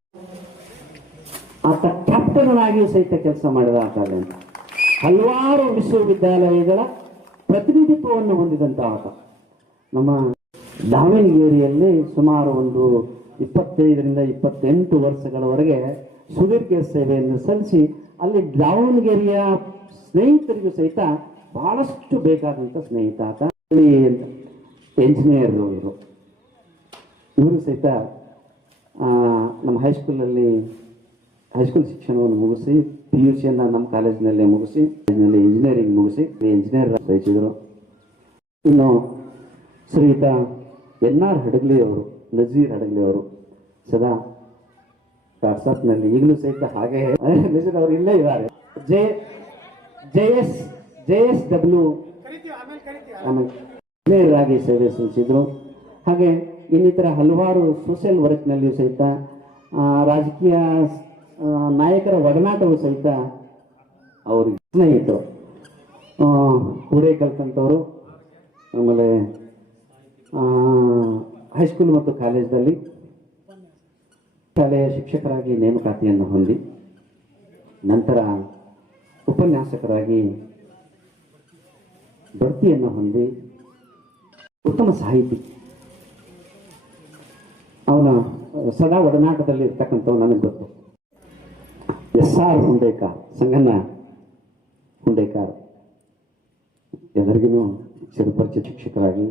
ಆತ ಕ್ಯಾಪ್ಟನ್ ಆಗಿ ಸಹಿತ ಕೆಲಸ ಮಾಡಿದ ಆತ ಅಂತ. ಹಲವಾರು ವಿಶ್ವವಿದ್ಯಾಲಯಗಳ ಪ್ರತಿನಿಧಿತ್ವವನ್ನು ಹೊಂದಿದಂಥ ಆತ. ನಮ್ಮ ದಾವಣಗೆರೆಯಲ್ಲಿ ಸುಮಾರು ಒಂದು 25-28 ವರ್ಷಗಳವರೆಗೆ ಸುದೀರ್ಘ ಸೇವೆಯನ್ನು ಸಲ್ಲಿಸಿ ಅಲ್ಲಿ ದಾವಣಗೆರೆಯ ಸ್ನೇಹಿತರಿಗೂ ಸಹಿತ ಬಹಳಷ್ಟು ಬೇಕಾದಂಥ ಸ್ನೇಹಿತ ಆತ. ಎಂಜಿನಿಯರ್ ಇವರು ಸಹಿತ ನಮ್ಮ ಹೈಸ್ಕೂಲ್ ಶಿಕ್ಷಣವನ್ನು ಮುಗಿಸಿ PUCಯನ್ನು ನಮ್ಮ ಕಾಲೇಜಿನಲ್ಲೇ ಮುಗಿಸಿ ಇಂಜಿನಿಯರಿಂಗ್ ಮುಗಿಸಿ ಇಂಜಿನಿಯರ್ ಬಯಸಿದರು. ಇನ್ನು ಶ್ರೀಯುತ NR ಹಡಗಲಿ ಅವರು, ನಜೀರ್ ಹಡಗಲಿ ಅವರು ಸದಾ ವಾಟ್ಸಪ್ನಲ್ಲಿ ಈಗಲೂ ಸಹಿತ ಹಾಗೆ ಮೆಸೇಜ್ ಅವರು ಇಲ್ಲೇ ಇದ್ದಾರೆ. JSW ಆಮೇಲೆ ಸೇವೆ ಸಲ್ಲಿಸಿದ್ರು. ಹಾಗೆ ಇನ್ನಿತರ ಹಲವಾರು ಸೋಷಿಯಲ್ ವರ್ಕ್ನಲ್ಲಿಯೂ ಸಹಿತ ರಾಜಕೀಯ ನಾಯಕರ ಒಡನಾಟವು ಸಹಿತ ಅವ್ರಿಗೆ ಸ್ನೇಹಿತರು. ಕೂಡೆ ಕಲ್ತಂಥವ್ರು. ಆಮೇಲೆ ಹೈಸ್ಕೂಲ್ ಮತ್ತು ಕಾಲೇಜಲ್ಲಿ ಶಾಲೆಯ ಶಿಕ್ಷಕರಾಗಿ ನೇಮಕಾತಿಯನ್ನು ಹೊಂದಿ ನಂತರ ಉಪನ್ಯಾಸಕರಾಗಿ ಬಡ್ತಿಯನ್ನು ಹೊಂದಿ ಉತ್ತಮ ಸಾಹಿತಿ. ಅವನ ಸದಾ ಒಡನಾಟದಲ್ಲಿ ಇರ್ತಕ್ಕಂಥವು ನನಗೆ ಗೊತ್ತು. SR ಹುಂಡೇಕಾರ್, ಸಂಗಣ್ಣ ಹುಂಡೇಕಾರ್ ಎಲ್ಲರಿಗೂ ಚಿರಪರಿಚಿತ ಶಿಕ್ಷಕರಾಗಿ.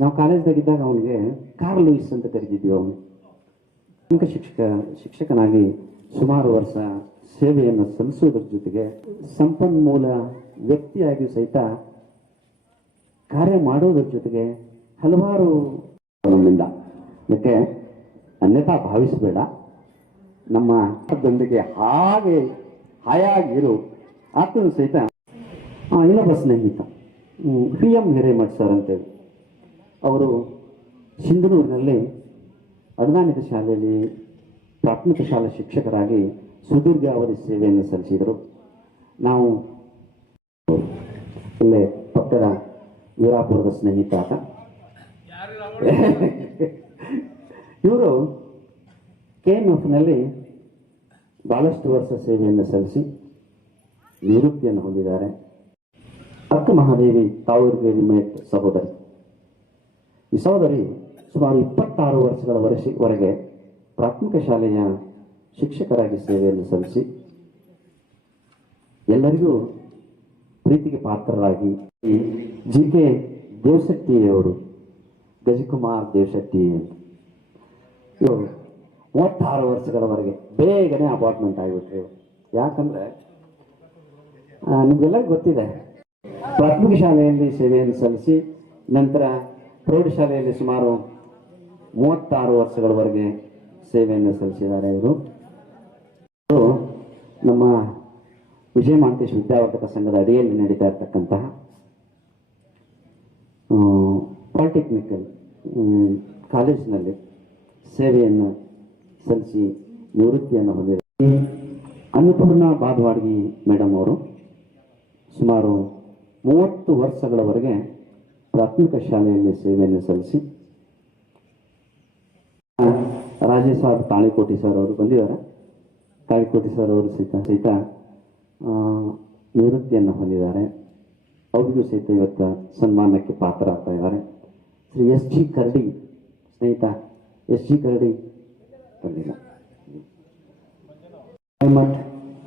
ನಾವು ಕಾಲೇಜ್ದಾಗಿದ್ದಾಗ ಅವನಿಗೆ ಕಾರ್ಲ್ ಲೂಯಿಸ್ ಅಂತ ಕರೀತಿದ್ವಿ. ಅವನು ಪ್ರಮುಖ ಶಿಕ್ಷಕನಾಗಿ ಸುಮಾರು ವರ್ಷ ಸೇವೆಯನ್ನು ಸಲ್ಲಿಸುವುದರ ಜೊತೆಗೆ ಸಂಪನ್ಮೂಲ ವ್ಯಕ್ತಿಯಾಗಿಯೂ ಸಹಿತ ಕಾರ್ಯ ಮಾಡುವುದರ ಜೊತೆಗೆ ಹಲವಾರು ನಮ್ಮಿಂದ ಇದಕ್ಕೆ ಅನ್ಯತಾ ಭಾವಿಸಬೇಡ. ನಮ್ಮ ದೊಂದಿಗೆ ಹಾಗೆ ಹಾಯಾಗಿರು ಆತನು ಸಹಿತ ಇನ್ನೊಬ್ಬ ಸ್ನೇಹಿತ PM ಹಿರೇಮಠ್ ಸರ್ ಅಂತೇಳಿ. ಅವರು ಸಿಂಧನೂರಿನಲ್ಲಿ ಅನುದಾನಿತ ಶಾಲೆಯಲ್ಲಿ ಪ್ರಾಥಮಿಕ ಶಾಲಾ ಶಿಕ್ಷಕರಾಗಿ ಸುದೀರ್ಘಾವಧಿ ಸೇವೆಯನ್ನು ಸಲ್ಲಿಸಿದರು. ನಾವು ಇಲ್ಲೇ ಪಕ್ಕದ ವೀರಾಪುರದ ಸ್ನೇಹಿತ ಆತ. ಇವರು KMFನಲ್ಲಿ ಬಹಳಷ್ಟು ವರ್ಷ ಸೇವೆಯನ್ನು ಸಲ್ಲಿಸಿ ನಿವೃತ್ತಿಯನ್ನು ಹೊಂದಿದ್ದಾರೆ. ಅಕ್ಕ ಮಹಾದೇವಿ ತಾವೂರಿಗೆ ಮೇಟ್ ಸಹೋದರಿ. ಈ ಸಹೋದರಿ ಸುಮಾರು 26 ವರ್ಷಗಳವರೆಗೆ ಪ್ರಾಥಮಿಕ ಶಾಲೆಯ ಶಿಕ್ಷಕರಾಗಿ ಸೇವೆಯನ್ನು ಸಲ್ಲಿಸಿ ಎಲ್ಲರಿಗೂ ಪ್ರೀತಿಗೆ ಪಾತ್ರರಾಗಿ GK ದೇವಶೆಟ್ಟಿಯವರು, ಗಜಕುಮಾರ್ ದೇವಶೆಟ್ಟಿ ಅಂತ ಇವರು 36 ವರ್ಷಗಳವರೆಗೆ ಬೇಗನೆ ಅಪಾರ್ಟ್ಮೆಂಟ್ ಆಗಿಬಿಟ್ರು. ಯಾಕಂದ್ರೆ ನಿಮ್ಗೆಲ್ಲರಿಗೂ ಗೊತ್ತಿದೆ, ಪ್ರಾಥಮಿಕ ಶಾಲೆಯಲ್ಲಿ ಸೇವೆಯನ್ನು ಸಲ್ಲಿಸಿ ನಂತರ ಪ್ರೌಢಶಾಲೆಯಲ್ಲಿ ಸುಮಾರು 36 ವರ್ಷಗಳವರೆಗೆ ಸೇವೆಯನ್ನು ಸಲ್ಲಿಸಿದ್ದಾರೆ. ಇವರು ನಮ್ಮ ವಿಜಯ ಮಾಂತೇಶ್ ವಿದ್ಯಾವರ್ಧಕ ಸಂಘದ ಅಡಿಯಲ್ಲಿ ನಡೀತಾ ಇರತಕ್ಕಂತಹ ಪಾಲಿಟೆಕ್ನಿಕಲ್ ಕಾಲೇಜಿನಲ್ಲಿ ಸೇವೆಯನ್ನು ಸಲ್ಲಿಸಿ ನಿವೃತ್ತಿಯನ್ನು ಹೊಂದಿದ್ದಾರೆ. ಅನ್ನಪೂರ್ಣ ಬಾದವಾಡ್ಗಿ ಮೇಡಮ್ ಅವರು ಸುಮಾರು 30 ವರ್ಷಗಳವರೆಗೆ ಪ್ರಾಥಮಿಕ ಶಾಲೆಯಲ್ಲಿ ಸೇವೆಯನ್ನು ಸಲ್ಲಿಸಿ ರಾಜೇಶ್ ಸರ್ ತಾಳಿಕೋಟಿ ಸರ್ ಅವರು ಬಂದಿದ್ದಾರೆ. ತಾಳಿಕೋಟಿ ಸರ್ ಅವರು ಸಹಿತ ನಿವೃತ್ತಿಯನ್ನು ಹೊಂದಿದ್ದಾರೆ. ಅವರಿಗೂ ಸಹಿತ ಇವತ್ತು ಸನ್ಮಾನಕ್ಕೆ ಪಾತ್ರರಾಗ್ತಾ ಇದ್ದಾರೆ. ಶ್ರೀ SG ಕರಡಿ ಸ್ನೇಹಿತ SG ಕರಡಿ ಬಂದಿಲ್ಲ,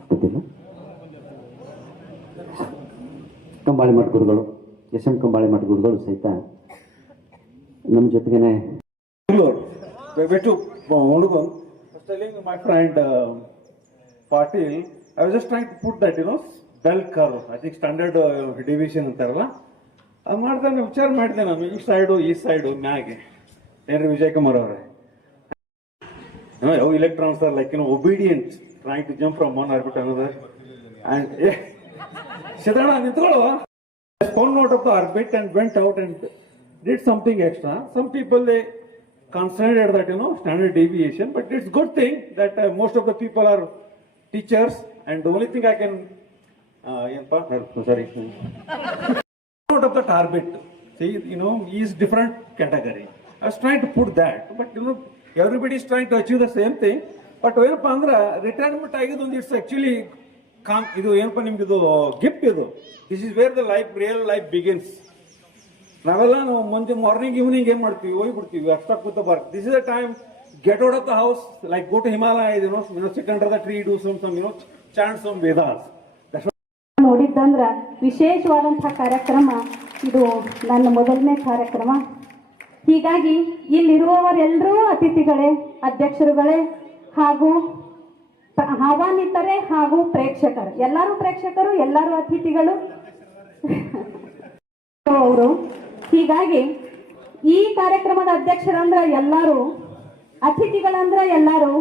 ಗೊತ್ತಿಲ್ಲ. ಕಂಬಾಳಿ ಮಠ ಗುರುಗಳು, SM ಕಂಬಾಳಿ ಮಠ ಗುರುಗಳು ಸಹಿತ ನಮ್ಮ ಜೊತೆಗೇನೆ. Telling my friend Patil, I was just trying to put that, bell curve. I think standard deviation ಅಂತಾರಲ್ಲ, ಅದು ಮಾಡ್ದೆ. ವಿಚಾರ ಮಾಡಿದೆ ನಾನು, ಈ ಸೈಡು ಮ್ಯಾಗೆ ಏನ್ರಿ ವಿಜಯ್ ಕುಮಾರ್ ಅವರೇ, how electrons are like obedient, trying to jump from one orbit to another. And Shadana ನಿಂತ್ಕೊಳ್ಳೋ, spun out of the orbit and went out and did something extra. Some people they considered that standard deviation, but it's good thing that most of the people are teachers, and the only thing I can out of that orbit, see, he is different category. I was trying to put that, but everybody is trying to achieve the same thing. But ಏನಪ್ಪ ಅಂದ್ರೆ retirement ಆಗಿದ್ದು ಒಂದು it's actually ಇದು ಏನಪ್ಪ ನಿಮ್ಗೆ ಇದು gift. ಇದು this is where the real life begins. ನಾವೆಲ್ಲ ನಾವು ಮುಂದೆ ಮಾರ್ನಿಂಗ್ ಈವ್ನಿಂಗ್ ಏನ್ ಮಾಡ್ತೀವಿ, ಹೋಗ್ಬಿಡ್ತೀವಿ ಅಷ್ಟ ಕೂತ ಬರ್ಕ್. This is the time, get out of the house, like go to Himalaya, sit under the tree, do some chant some Vedas. ನೋಡಿದ್ದಂದ್ರ ವಿಶೇಷವಾದಂತಹ ಕಾರ್ಯಕ್ರಮ ಇದು, ನನ್ನ ಮೊದಲನೇ ಕಾರ್ಯಕ್ರಮ. ಹೀಗಾಗಿ ಇಲ್ಲಿರುವವರೆಲ್ಲರೂ ಅತಿಥಿಗಳೇ, ಅಧ್ಯಕ್ಷರುಗಳೇ ಹಾಗೂ ಆಹ್ವಾನಿತರೇ ಹಾಗೂ ಪ್ರೇಕ್ಷಕರು, ಎಲ್ಲರೂ ಪ್ರೇಕ್ಷಕರು, ಎಲ್ಲರೂ ಅತಿಥಿಗಳು ಅವರು. ಹೀಗಾಗಿ ಈ ಕಾರ್ಯಕ್ರಮದ ಅಧ್ಯಕ್ಷರಂದ್ರ ಎಲ್ಲರೂ, ಅತಿಥಿಗಳಂದ್ರ ಎಲ್ಲರೂ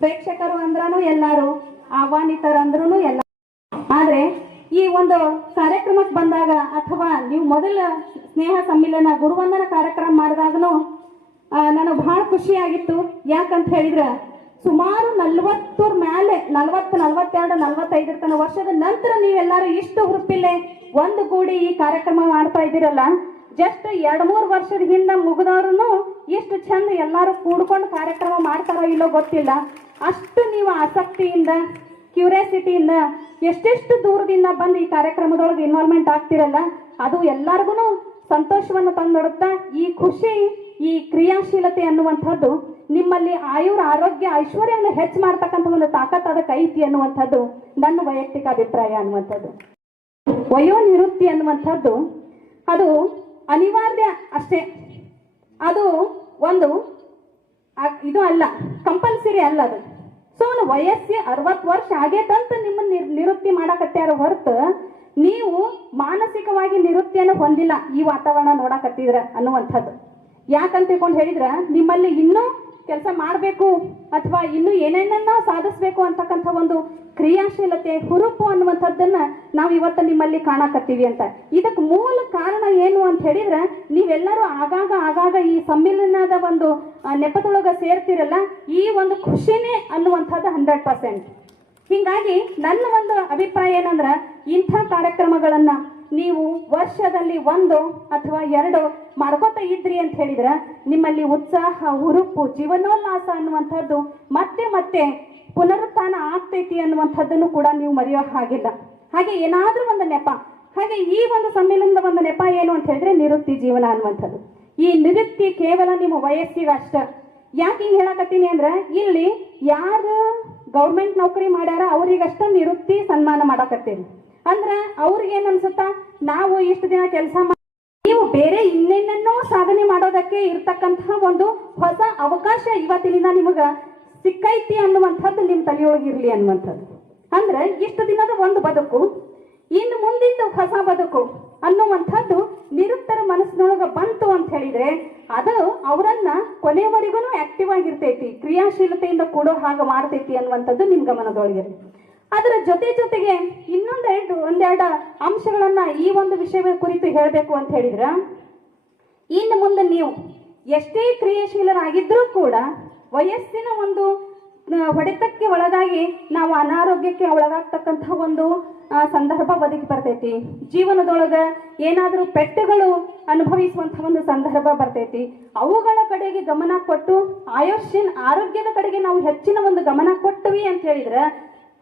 ಪ್ರೇಕ್ಷಕರು ಅಂದ್ರೂ ಎಲ್ಲಾರು, ಆಹ್ವಾನಿತರಂದ್ರೂ ಎಲ್ಲ. ಆದ್ರೆ ಈ ಒಂದು ಕಾರ್ಯಕ್ರಮಕ್ಕೆ ಬಂದಾಗ ಅಥವಾ ನೀವು ಮೊದಲ ಸ್ನೇಹ ಸಮ್ಮಿಲನ ಗುರುವಂದನ ಕಾರ್ಯಕ್ರಮ ಮಾಡಿದಾಗನು ನನಗೆ ಬಹಳ ಖುಷಿಯಾಗಿತ್ತು. ಯಾಕಂತ ಹೇಳಿದ್ರೆ ಸುಮಾರು 40 ಮೇಲೆ 40, 42, 45 ವರ್ಷದ ನಂತರ ನೀವೆಲ್ಲರೂ ಇಷ್ಟು ಹುರುಪಿಲ್ಲೆ ಒಂದು ಗೂಡಿ ಈ ಕಾರ್ಯಕ್ರಮ ಮಾಡ್ತಾ ಇದ್ದೀರಲ್ಲ. ಜಸ್ಟ್ 2-3 ವರ್ಷದ ಹಿಂದೆ ಮುಗಿದವ್ರು ಎಷ್ಟು ಚಂದ ಎಲ್ಲರೂ ಕೂಡ್ಕೊಂಡು ಕಾರ್ಯಕ್ರಮ ಮಾಡ್ತಾರೋ ಇಲ್ಲೋ ಗೊತ್ತಿಲ್ಲ. ಅಷ್ಟು ನೀವು ಆಸಕ್ತಿಯಿಂದ, ಕ್ಯೂರಿಯಾಸಿಟಿಯಿಂದ ಎಷ್ಟೆಷ್ಟು ದೂರದಿಂದ ಬಂದು ಈ ಕಾರ್ಯಕ್ರಮದೊಳಗೆ ಇನ್ವಾಲ್ವ್ಮೆಂಟ್ ಆಗ್ತಿರಲ್ಲ, ಅದು ಎಲ್ಲರಿಗೂ ಸಂತೋಷವನ್ನು ತಂದೊಡುತ್ತಾ. ಈ ಖುಷಿ, ಈ ಕ್ರಿಯಾಶೀಲತೆ ಅನ್ನುವಂಥದ್ದು ನಿಮ್ಮಲ್ಲಿ ಆರೋಗ್ಯ ಐಶ್ವರ್ಯವನ್ನು ಹೆಚ್ಚು ಮಾಡ್ತಕ್ಕಂಥ ಒಂದು ತಾಕತ್ ಅದಕ್ಕೆ ಐತಿ ಅನ್ನುವಂಥದ್ದು ನನ್ನ ವೈಯಕ್ತಿಕ ಅಭಿಪ್ರಾಯ ಅನ್ನುವಂಥದ್ದು. ವಯೋನಿವೃತ್ತಿ ಅನ್ನುವಂಥದ್ದು ಅದು ಅನಿವಾರ್ಯ ಅಷ್ಟೇ, ಅದು ಒಂದು ಇದು ಅಲ್ಲ, ಕಂಪಲ್ಸರಿ ಅಲ್ಲ ಅದು. ಸೊ ವಯಸ್ಸು 60 ವರ್ಷ ಆಗೇತಂತ ನಿಮ್ಮನ್ನ ನಿವೃತ್ತಿ ಮಾಡಕತ್ಯಾರ ಹೊರತು ನೀವು ಮಾನಸಿಕವಾಗಿ ನಿವೃತ್ತಿಯನ್ನು ಹೊಂದಿಲ್ಲ ಈ ವಾತಾವರಣ ನೋಡಕತ್ತಿದ್ರ ಅನ್ನುವಂಥದ್ದು. ಯಾಕಂತ ತಿಳ್ಕೊಂಡು ಹೇಳಿದ್ರ ನಿಮ್ಮಲ್ಲಿ ಇನ್ನೂ ಕೆಲಸ ಮಾಡಬೇಕು ಅಥವಾ ಇನ್ನೂ ಏನೇನನ್ನ ಸಾಧಿಸ್ಬೇಕು ಅಂತಕ್ಕಂಥ ಒಂದು ಕ್ರಿಯಾಶೀಲತೆ, ಹುರುಪು ಅನ್ನುವಂಥದ್ದನ್ನ ನಾವು ಇವತ್ತು ನಿಮ್ಮಲ್ಲಿ ಕಾಣಕತ್ತೀವಿ ಅಂತ. ಇದಕ್ಕೆ ಮೂಲ ಕಾರಣ ಏನು ಅಂತ ಹೇಳಿದ್ರೆ ನೀವೆಲ್ಲರೂ ಆಗಾಗ ಈ ಸಮ್ಮಿಲನದ ಒಂದು ನೆಪದೊಳಗ ಸೇರ್ತಿರಲ್ಲ, ಈ ಒಂದು ಖುಷಿನೇ ಅನ್ನುವಂಥದ್ದು 100%. ಹೀಗಾಗಿ ನನ್ನ ಒಂದು ಅಭಿಪ್ರಾಯ ಏನಂದ್ರ ಇಂಥ ಕಾರ್ಯಕ್ರಮಗಳನ್ನ ನೀವು ವರ್ಷದಲ್ಲಿ 1 ಅಥವಾ 2 ಮಾಡ್ಕೋತಾ ಇದ್ರಿ ಅಂತ ಹೇಳಿದ್ರೆ ನಿಮ್ಮಲ್ಲಿ ಉತ್ಸಾಹ, ಹುರುಪು, ಜೀವನೋಲ್ಲಾಸ ಅನ್ನುವಂಥದ್ದು ಮತ್ತೆ ಪುನರುತ್ಥಾನ ಆಗ್ತೈತಿ ಅನ್ನುವಂಥದ್ದನ್ನು ಕೂಡ ನೀವು ಮರೆಯೋ ಹಾಗಿಲ್ಲ. ಹಾಗೆ ಏನಾದ್ರೂ ಒಂದು ನೆಪ, ಹಾಗೆ ಈ ಒಂದು ಸಮ್ಮೇಳನದ ಒಂದು ನೆಪ ಏನು ಅಂತ ಹೇಳಿದ್ರೆ ನಿವೃತ್ತಿ ಜೀವನ ಅನ್ನುವಂಥದ್ದು. ಈ ನಿವೃತ್ತಿ ಕೇವಲ ನಿಮ್ಮ ವಯಸ್ಸಿಗೆ ಅಷ್ಟ. ಯಾಕೆ ಹಿಂಗೆ ಹೇಳಕತ್ತೀನಿ ಅಂದ್ರೆ ಇಲ್ಲಿ ಯಾರು ಗೌರ್ಮೆಂಟ್ ನೌಕರಿ ಮಾಡ್ಯಾರ ಅವ್ರಿಗಷ್ಟ ನಿವೃತ್ತಿ ಸನ್ಮಾನ ಮಾಡಕತ್ತೀರಿ ಅಂದ್ರ ಅವ್ರಿಗೆ ಏನ್ ಅನ್ಸುತ್ತ, ನಾವು ಇಷ್ಟು ದಿನ ಕೆಲಸ ನೀವು ಬೇರೆ ಇನ್ನೇನನ್ನೋ ಸಾಧನೆ ಮಾಡೋದಕ್ಕೆ ಇರ್ತಕ್ಕಂತಹ ಒಂದು ಹೊಸ ಅವಕಾಶ ಇವತ್ತಿನಿಂದ ನಿಮಗ ಸಿಕ್ಕೈತಿ ಅನ್ನುವಂಥದ್ದು ನಿಮ್ ತಲೆಯೊಳಗಿರ್ಲಿ ಅನ್ನುವಂಥದ್ದು. ಅಂದ್ರೆ ಇಷ್ಟು ದಿನದ ಒಂದು ಬದುಕು, ಇನ್ನು ಮುಂದಿನ ಹೊಸ ಬದುಕು ಅನ್ನುವಂಥದ್ದು ನಿರುತ್ತರ ಮನಸ್ಸಿನೊಳಗ ಬಂತು ಅಂತ ಹೇಳಿದ್ರೆ ಅದು ಅವರನ್ನ ಕೊನೆಯವರೆಗೂ ಆಕ್ಟಿವ್ ಆಗಿರ್ತೈತಿ, ಕ್ರಿಯಾಶೀಲತೆಯಿಂದ ಕೂಡೋ ಹಾಗೆ ಮಾಡ್ತೈತಿ ಅನ್ನುವಂಥದ್ದು ನಿಮ್ ಗಮನದೊಳಗಿರಲಿ. ಅದರ ಜೊತೆಗೆ ಒಂದೆರಡು ಅಂಶಗಳನ್ನ ಈ ಒಂದು ವಿಷಯದ ಕುರಿತು ಹೇಳಬೇಕು ಅಂತ ಹೇಳಿದ್ರ, ಇನ್ನು ಮುಂದೆ ನೀವು ಎಷ್ಟೇ ಕ್ರಿಯಾಶೀಲರಾಗಿದ್ರೂ ಕೂಡ ವಯಸ್ಸಿನ ಒಂದು ಹೊಡೆತಕ್ಕೆ ಒಳಗಾಗಿ ನಾವು ಅನಾರೋಗ್ಯಕ್ಕೆ ಒಳಗಾಗ್ತಕ್ಕಂಥ ಒಂದು ಸಂದರ್ಭ ಬದುಕಿ ಬರ್ತೈತಿ. ಜೀವನದೊಳಗ ಏನಾದರೂ ಪೆಟ್ಟುಗಳು ಅನುಭವಿಸುವಂತಹ ಒಂದು ಸಂದರ್ಭ ಬರ್ತೈತಿ. ಅವುಗಳ ಕಡೆಗೆ ಗಮನ ಕೊಟ್ಟು ಆರೋಗ್ಯದ ಕಡೆಗೆ ನಾವು ಹೆಚ್ಚಿನ ಒಂದು ಗಮನ ಕೊಟ್ಟವಿ ಅಂತ ಹೇಳಿದ್ರೆ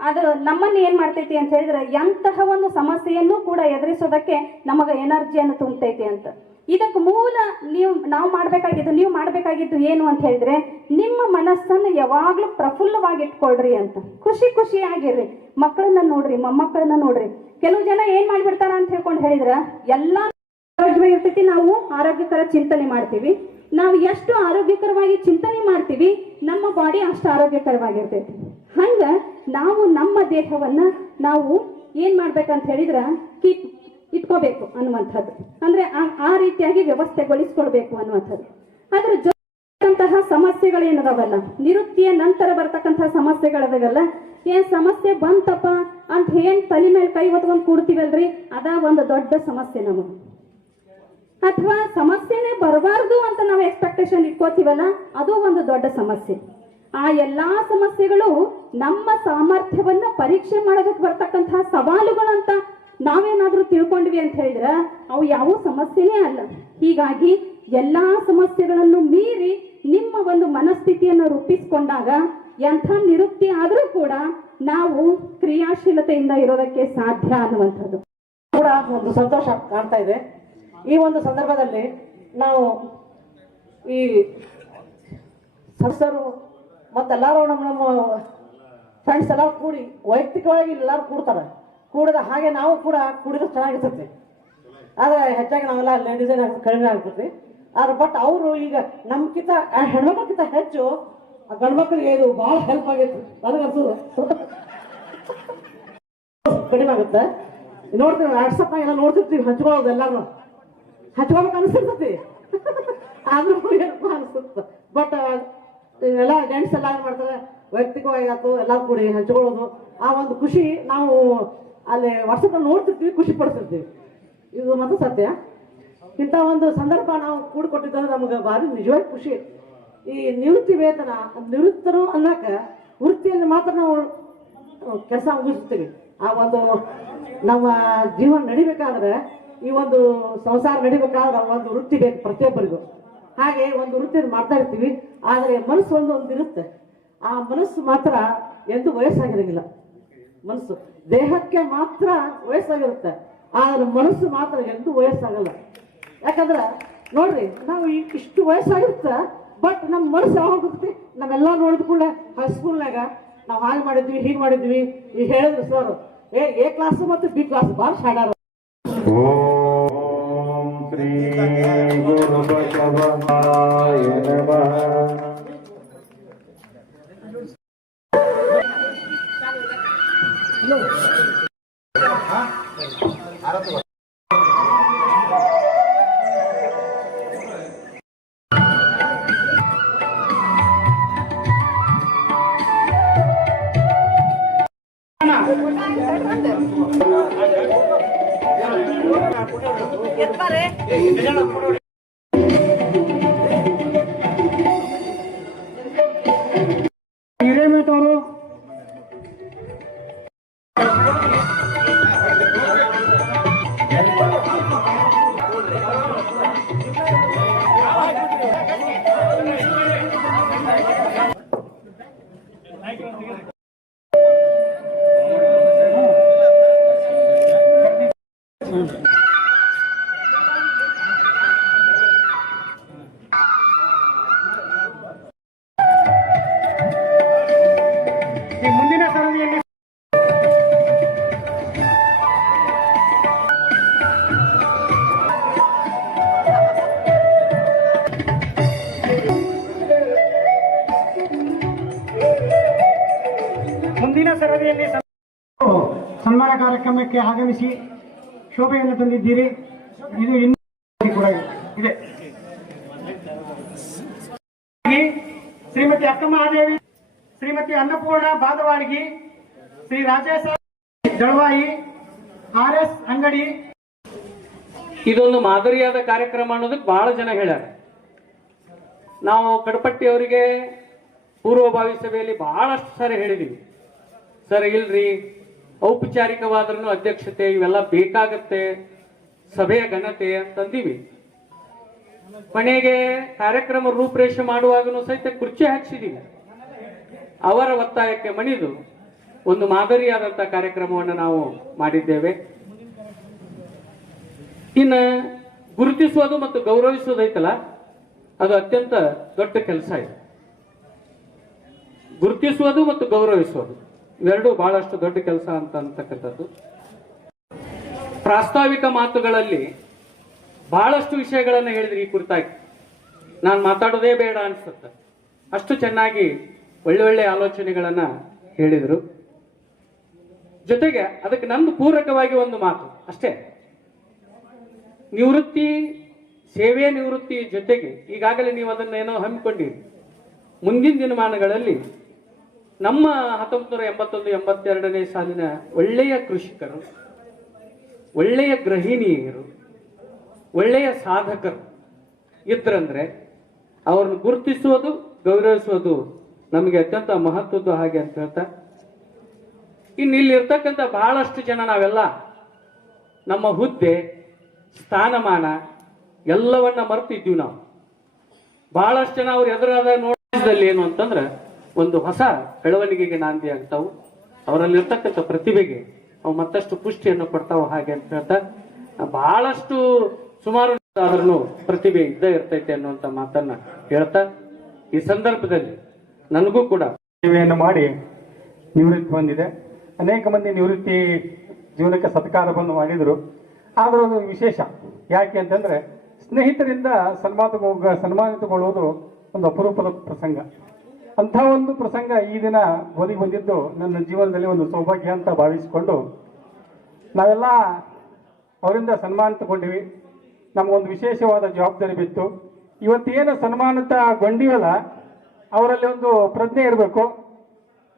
ಅದು ನಮ್ಮನ್ನು ಏನ್ ಮಾಡ್ತೈತಿ ಅಂತ ಹೇಳಿದ್ರೆ ಎಂತಹ ಒಂದು ಸಮಸ್ಯೆಯನ್ನು ಕೂಡ ಎದುರಿಸೋದಕ್ಕೆ ನಮಗ ಎನರ್ಜಿಯನ್ನು ತುಂಬತೈತಿ ಅಂತ. ಇದಕ್ಕೆ ಮೂಲ ನೀವು ಮಾಡಬೇಕಾಗಿದ್ದು ಏನು ಅಂತ ಹೇಳಿದ್ರೆ ನಿಮ್ಮ ಮನಸ್ಸನ್ನು ಯಾವಾಗ್ಲೂ ಪ್ರಫುಲ್ಲವಾಗಿಟ್ಕೊಳ್ರಿ ಅಂತ. ಖುಷಿಯಾಗಿರ್ರಿ. ಮಕ್ಕಳನ್ನ ನೋಡ್ರಿ, ಮೊಮ್ಮಕ್ಕಳನ್ನ ನೋಡ್ರಿ. ಕೆಲವು ಜನ ಏನ್ ಮಾಡ್ಬಿಡ್ತಾರ ಅಂತ ಹೇಳ್ಕೊಂಡು ಹೇಳಿದ್ರ ಎಲ್ಲಾ ಆರೋಗ್ಯವಾಗಿರ್ತೈತಿ, ನಾವು ಆರೋಗ್ಯಕರ ಚಿಂತನೆ ಮಾಡ್ತೀವಿ. ನಾವು ಎಷ್ಟು ಆರೋಗ್ಯಕರವಾಗಿ ಚಿಂತನೆ ಮಾಡ್ತೀವಿ ನಮ್ಮ ಬಾಡಿ ಅಷ್ಟು ಆರೋಗ್ಯಕರವಾಗಿರ್ತೈತಿ. ಹಂಗ ನಾವು ನಮ್ಮ ದೇಹವನ್ನ ನಾವು ಏನ್ ಮಾಡ್ಬೇಕಂತ ಹೇಳಿದ್ರ ಇಟ್ಕೋಬೇಕು ಅನ್ನುವಂಥದ್ದು. ಅಂದ್ರೆ ಆ ರೀತಿಯಾಗಿ ವ್ಯವಸ್ಥೆಗೊಳಿಸ್ಕೊಳ್ಬೇಕು ಅನ್ನುವಂಥದ್ದು. ಅದ್ರ ಜೊತೆಂತಹ ಸಮಸ್ಯೆಗಳೇನದಾವಲ್ಲ, ನಿವೃತ್ತಿಯ ನಂತರ ಬರ್ತಕ್ಕಂತಹ ಸಮಸ್ಯೆಗಳದಾವಲ್ಲ, ಏನ್ ಸಮಸ್ಯೆ ಬಂತಪ್ಪ ಅಂತ ಏನ್ ತಲೆ ಮೇಲೆ ಕೈ ಹೊತ್ಕೊಂಡು ಕೂಡ್ತೀವಲ್ರಿ, ಅದ ಒಂದು ದೊಡ್ಡ ಸಮಸ್ಯೆ ನಮಗ. ಅಥವಾ ಸಮಸ್ಯೆನೇ ಬರಬಾರ್ದು ಅಂತ ನಾವು ಎಕ್ಸ್ಪೆಕ್ಟೇಷನ್ ಇಟ್ಕೋತೀವಲ್ಲ, ಅದು ಒಂದು ದೊಡ್ಡ ಸಮಸ್ಯೆ. ಆ ಎಲ್ಲಾ ಸಮಸ್ಯೆಗಳು ನಮ್ಮ ಸಾಮರ್ಥ್ಯವನ್ನ ಪರೀಕ್ಷೆ ಮಾಡೋದಕ್ಕೆ ಬರ್ತಕ್ಕಂತಹ ಸವಾಲುಗಳಂತ ನಾವೇನಾದ್ರೂ ತಿಳ್ಕೊಂಡ್ವಿ ಅಂತ ಹೇಳಿದ್ರ ಅವು ಯಾವ ಸಮಸ್ಯೆನೇ ಅಲ್ಲ. ಹೀಗಾಗಿ ಎಲ್ಲಾ ಸಮಸ್ಯೆಗಳನ್ನು ಮೀರಿ ನಿಮ್ಮ ಒಂದು ಮನಸ್ಥಿತಿಯನ್ನು ರೂಪಿಸಿಕೊಂಡಾಗ ಎಂಥ ನಿವೃತ್ತಿ ಆದ್ರೂ ಕೂಡ ನಾವು ಕ್ರಿಯಾಶೀಲತೆಯಿಂದ ಇರೋದಕ್ಕೆ ಸಾಧ್ಯ ಅನ್ನುವಂಥದ್ದು ಕೂಡ ಒಂದು ಸಂತೋಷ ಕಾಣ್ತಾ ಇದೆ. ಈ ಒಂದು ಸಂದರ್ಭದಲ್ಲಿ ನಾವು ಈ ಸದಸ್ಯರು ಮತ್ತೆಲ್ಲರೂ ನಮ್ಮ ಫ್ರೆಂಡ್ಸ್ ಎಲ್ಲ ಕೂಡಿ ವೈಯಕ್ತಿಕವಾಗಿ ಎಲ್ಲರೂ ಕೂಡ್ತಾರೆ. ಕೂಡಿದ ಹಾಗೆ ನಾವು ಕೂಡ ಕೂಡಿದ್ರೆ ಚೆನ್ನಾಗಿರ್ತೈತಿ. ಆದ್ರೆ ಹೆಚ್ಚಾಗಿ ನಾವೆಲ್ಲ ಲೇಡೀಸ್ ಕಡಿಮೆ ಆಗ್ತೈತಿ. ಆದ್ರೆ ಬಟ್ ಅವರು ಈಗ ನಮ್ಕಿಂತ ಹೆಣ್ಮಕ್ಳಿಗಿಂತ ಹೆಚ್ಚು ಗಂಡ್ಮಕ್ಳಿಗೆ ಇದು ಬಹಳ ಹೆಲ್ಪ್ ಆಗೈತಿ ನನಗನ್ಸೋದು. ಕಡಿಮೆ ಆಗುತ್ತೆ. ನೋಡ್ತೀವಿ ವಾಟ್ಸಪ್ ಎಲ್ಲ ನೋಡ್ತಿರ್ತೀವಿ, ಹಚ್ಕೊಳ್ಳೋದು ಎಲ್ಲಾರು ಹಚ್ಕೋಬೇಕು ಅನ್ಸಿರ್ತೈತಿ. ಆದ್ರೂ ಅನ್ಸುತ್ತೆ. ಬಟ್ ಎಲ್ಲ ಜೆಂಟ್ಸ್ ಎಲ್ಲ ಏನ್ ಮಾಡ್ತಾರೆ, ವೈಯಕ್ತಿಕವಾಗಿ ಆಯ್ತು ಎಲ್ಲರೂ ಕೂಡಿ ಹಂಚ್ಕೊಳ್ಳೋದು ಆ ಒಂದು ಖುಷಿ ನಾವು ಅಲ್ಲಿ ವರ್ಷಕ್ಕೆ ನೋಡ್ತಿರ್ತೀವಿ, ಖುಷಿ ಪಡ್ತಿರ್ತೀವಿ. ಇದು ಮಾತ್ರ ಸತ್ಯ. ಇಂಥ ಒಂದು ಸಂದರ್ಭ ನಾವು ಕೂಡಿಕೊಟ್ಟಿದ್ದಂದ್ರೆ ನಮ್ಗೆ ಭಾರಿ ನಿಜವಾಗಿ ಖುಷಿ. ಈ ನಿವೃತ್ತಿ ವೇತನ, ನಿವೃತ್ತರು ಅನ್ನಕ ವೃತ್ತಿಯಲ್ಲಿ ಮಾತ್ರ ನಾವು ಕೆಲಸ ಮುಗಿಸ್ತೀವಿ. ಆ ಒಂದು ನಮ್ಮ ಜೀವನ ನಡಿಬೇಕಾದ್ರೆ, ಈ ಒಂದು ಸಂಸಾರ ನಡಿಬೇಕಾದ್ರೆ ಒಂದು ವೃತ್ತಿ ಬೇಕು ಪ್ರತಿಯೊಬ್ಬರಿಗೂ. ಹಾಗೆ ಒಂದು ವೃತ್ತಿಯನ್ನು ಮಾಡ್ತಾ ಇರ್ತೀವಿ, ಆದರೆ ಮನಸ್ಸು ಒಂದು ಇರುತ್ತೆ. ಆ ಮನಸ್ಸು ಮಾತ್ರ ಎಂದು ವಯಸ್ಸಾಗಿರಂಗಿಲ್ಲ. ಮನಸ್ಸು ದೇಹಕ್ಕೆ ಮಾತ್ರ ವಯಸ್ಸಾಗಿರುತ್ತೆ, ಆದ್ರೆ ಮನಸ್ಸು ಮಾತ್ರ ಎಂದೂ ವಯಸ್ಸಾಗಲ್ಲ. ಯಾಕಂದ್ರೆ ನೋಡ್ರಿ, ನಾವು ಇಷ್ಟು ವಯಸ್ಸಾಗಿರುತ್ತೆ, ಬಟ್ ನಮ್ಮ ಮನಸ್ಸು ಯಾವಾಗ ಹೋಗುತ್ತೆ? ನಾವೆಲ್ಲ ನೋಡಿದ ಕೂಡಲೇ ಹೈಸ್ಕೂಲ್ನಾಗ ನಾವು ಹಾಗೆ ಮಾಡಿದ್ವಿ, ಹೀಗೆ ಮಾಡಿದ್ವಿ. ಈಗ ಹೇಳಿದ್ರು ಸರ್, ಎ ಕ್ಲಾಸ್ ಮತ್ತು ಬಿ ಕ್ಲಾಸ್ ಭಾಳ ಶಾಣಾರ. ಓಂ ಶ್ರೀ ಗುರು ಬಸವನಾಯ ನಮಃ. ಹಿರೇಮಠ ಅವರು ಮುಂದಿನ ಸರಣಿಯಲ್ಲಿ ಸನ್ಮಾನ ಕಾರ್ಯಕ್ರಮಕ್ಕೆ ಆಗಮಿಸಿ ಶೋಭೆಯನ್ನು ತಂದಿದ್ದೀರಿ. ಇದು ಇನ್ನೂ ಕೂಡ ಇದೆ. ಶ್ರೀಮತಿ ಅಕ್ಕಮಹಾದೇವಿ, ಶ್ರೀಮತಿ ಅನ್ನಪೂರ್ಣ ಬಾದವಾಡಗಿ, ಶ್ರೀ ರಾಜೇಶ ದಳವಾಯಿ, RS ಅಂಗಡಿ. ಇದೊಂದು ಮಾದರಿಯಾದ ಕಾರ್ಯಕ್ರಮ ಅನ್ನೋದಕ್ಕೆ ಬಹಳ ಜನ ಹೇಳ್ಯಾರ. ನಾವು ಕಡಪಟ್ಟಿ ಅವರಿಗೆ ಪೂರ್ವಭಾವಿ ಸಭೆಯಲ್ಲಿ ಬಹಳಷ್ಟು ಸಾರಿ ಹೇಳಿದೀವಿ, ಸರ್ ಇಲ್ರಿ ಔಪಚಾರಿಕವಾದ್ರೂ ಅಧ್ಯಕ್ಷತೆ ಇವೆಲ್ಲ ಬೇಕಾಗತ್ತೆ, ಸಭೆಯ ಘನತೆ ಅಂತಂದೀವಿ. ಕೊನೆಗೆ ಕಾರ್ಯಕ್ರಮ ರೂಪರೇಷೆ ಮಾಡುವಾಗನೂ ಸಹಿತ ಕುರ್ಚಿ ಹಾಕ್ಸಿದೀವಿ. ಅವರ ಒತ್ತಾಯಕ್ಕೆ ಮಣಿದು ಒಂದು ಮಾದರಿಯಾದಂಥ ಕಾರ್ಯಕ್ರಮವನ್ನು ನಾವು ಮಾಡಿದ್ದೇವೆ. ಇನ್ನು ಗುರುತಿಸುವುದು ಮತ್ತು ಗೌರವಿಸುವುದೈತಲ್ಲ, ಅದು ಅತ್ಯಂತ ದೊಡ್ಡ ಕೆಲಸ ಇದೆ. ಗುರುತಿಸುವುದು ಮತ್ತು ಗೌರವಿಸುವುದು ಇವೆರಡೂ ಬಹಳಷ್ಟು ದೊಡ್ಡ ಕೆಲಸ ಅಂತಕ್ಕಂಥದ್ದು. ಪ್ರಾಸ್ತಾವಿಕ ಮಾತುಗಳಲ್ಲಿ ಬಹಳಷ್ಟು ವಿಷಯಗಳನ್ನು ಹೇಳಿದ್ರಿ. ಈ ಕುರಿತಾಗಿ ನಾನು ಮಾತಾಡೋದೇ ಬೇಡ ಅನ್ಸುತ್ತೆ, ಅಷ್ಟು ಚೆನ್ನಾಗಿ ಒಳ್ಳೆ ಆಲೋಚನೆಗಳನ್ನ ಹೇಳಿದರು. ಜೊತೆಗೆ ಅದಕ್ಕೆ ನಂದು ಪೂರಕವಾಗಿ ಒಂದು ಮಾತು ಅಷ್ಟೇ. ನಿವೃತ್ತಿ, ಸೇವೆ ನಿವೃತ್ತಿ ಜೊತೆಗೆ ಈಗಾಗಲೇ ನೀವು ಅದನ್ನ ಏನೋ ಹಮ್ಮಿಕೊಂಡಿರಿ. ಮುಂದಿನ ದಿನಮಾನಗಳಲ್ಲಿ ನಮ್ಮ 1981-82ನೇ ಸಾಲಿನ ಒಳ್ಳೆಯ ಕೃಷಿಕರು, ಒಳ್ಳೆಯ ಗೃಹಿಣಿಯರು, ಒಳ್ಳೆಯ ಸಾಧಕರು ಇದ್ರಂದ್ರೆ ಅವ್ರನ್ನ ಗುರುತಿಸುವುದು, ಗೌರವಿಸುವುದು ನಮಗೆ ಅತ್ಯಂತ ಮಹತ್ವದ್ದು ಹಾಗೆ ಅಂತ ಹೇಳ್ತಾ, ಇನ್ನು ಇಲ್ಲಿರ್ತಕ್ಕಂಥ ಬಹಳಷ್ಟು ಜನ ನಾವೆಲ್ಲ ನಮ್ಮ ಹುದ್ದೆ, ಸ್ಥಾನಮಾನ ಎಲ್ಲವನ್ನ ಮರೆತಿದ್ದೀವಿ. ನಾವು ಬಹಳಷ್ಟು ಜನ ಅವ್ರು ಎದುರಾದ ನೋಟದಲ್ಲಿ ಏನು ಅಂತಂದ್ರೆ ಒಂದು ಹೊಸ ಬೆಳವಣಿಗೆಗೆ ನಾಂದಿ ಆಗ್ತಾವು, ಅವರಲ್ಲಿರ್ತಕ್ಕಂಥ ಪ್ರತಿಭೆಗೆ ಅವು ಮತ್ತಷ್ಟು ಪುಷ್ಟಿಯನ್ನು ಕೊಡ್ತಾವ ಹಾಗೆ ಅಂತ ಹೇಳ್ತಾ, ಬಹಳಷ್ಟು ಸುಮಾರು ಆದ್ರೂ ಪ್ರತಿಭೆ ಇದ್ದೇ ಇರ್ತೈತೆ ಅನ್ನುವಂಥ ಮಾತನ್ನ ಹೇಳ್ತಾ, ಈ ಸಂದರ್ಭದಲ್ಲಿ ನನಗೂ ಕೂಡ ಸೇವೆಯನ್ನು ಮಾಡಿ ನಿವೃತ್ತಿ ಹೊಂದಿದೆ. ಅನೇಕ ಮಂದಿ ನಿವೃತ್ತಿ ಜೀವನಕ್ಕೆ ಸತ್ಕಾರವನ್ನು ಮಾಡಿದರು. ಆದರೂ ಅದು ವಿಶೇಷ. ಯಾಕೆ ಅಂತಂದ್ರೆ ಸ್ನೇಹಿತರಿಂದ ಸನ್ಮಾನಿತಗೊಳ್ಳುವುದು ಒಂದು ಅಪರೂಪದ ಪ್ರಸಂಗ. ಅಂಥ ಒಂದು ಪ್ರಸಂಗ ಈ ದಿನ ಒದಗಿ ಬಂದಿದ್ದು ನನ್ನ ಜೀವನದಲ್ಲಿ ಒಂದು ಸೌಭಾಗ್ಯ ಅಂತ ಭಾವಿಸಿಕೊಂಡು ನಾವೆಲ್ಲ ಅವರಿಂದ ಸನ್ಮಾನಿತಗೊಂಡಿವಿ. ನಮಗೊಂದು ವಿಶೇಷವಾದ ಜವಾಬ್ದಾರಿ ಬಿತ್ತು. ಇವತ್ತೇನು ಸನ್ಮಾನಿತಗೊಂಡಿವಲ್ಲ, ಅವರಲ್ಲಿ ಒಂದು ಪ್ರಜ್ಞೆ ಇರಬೇಕು.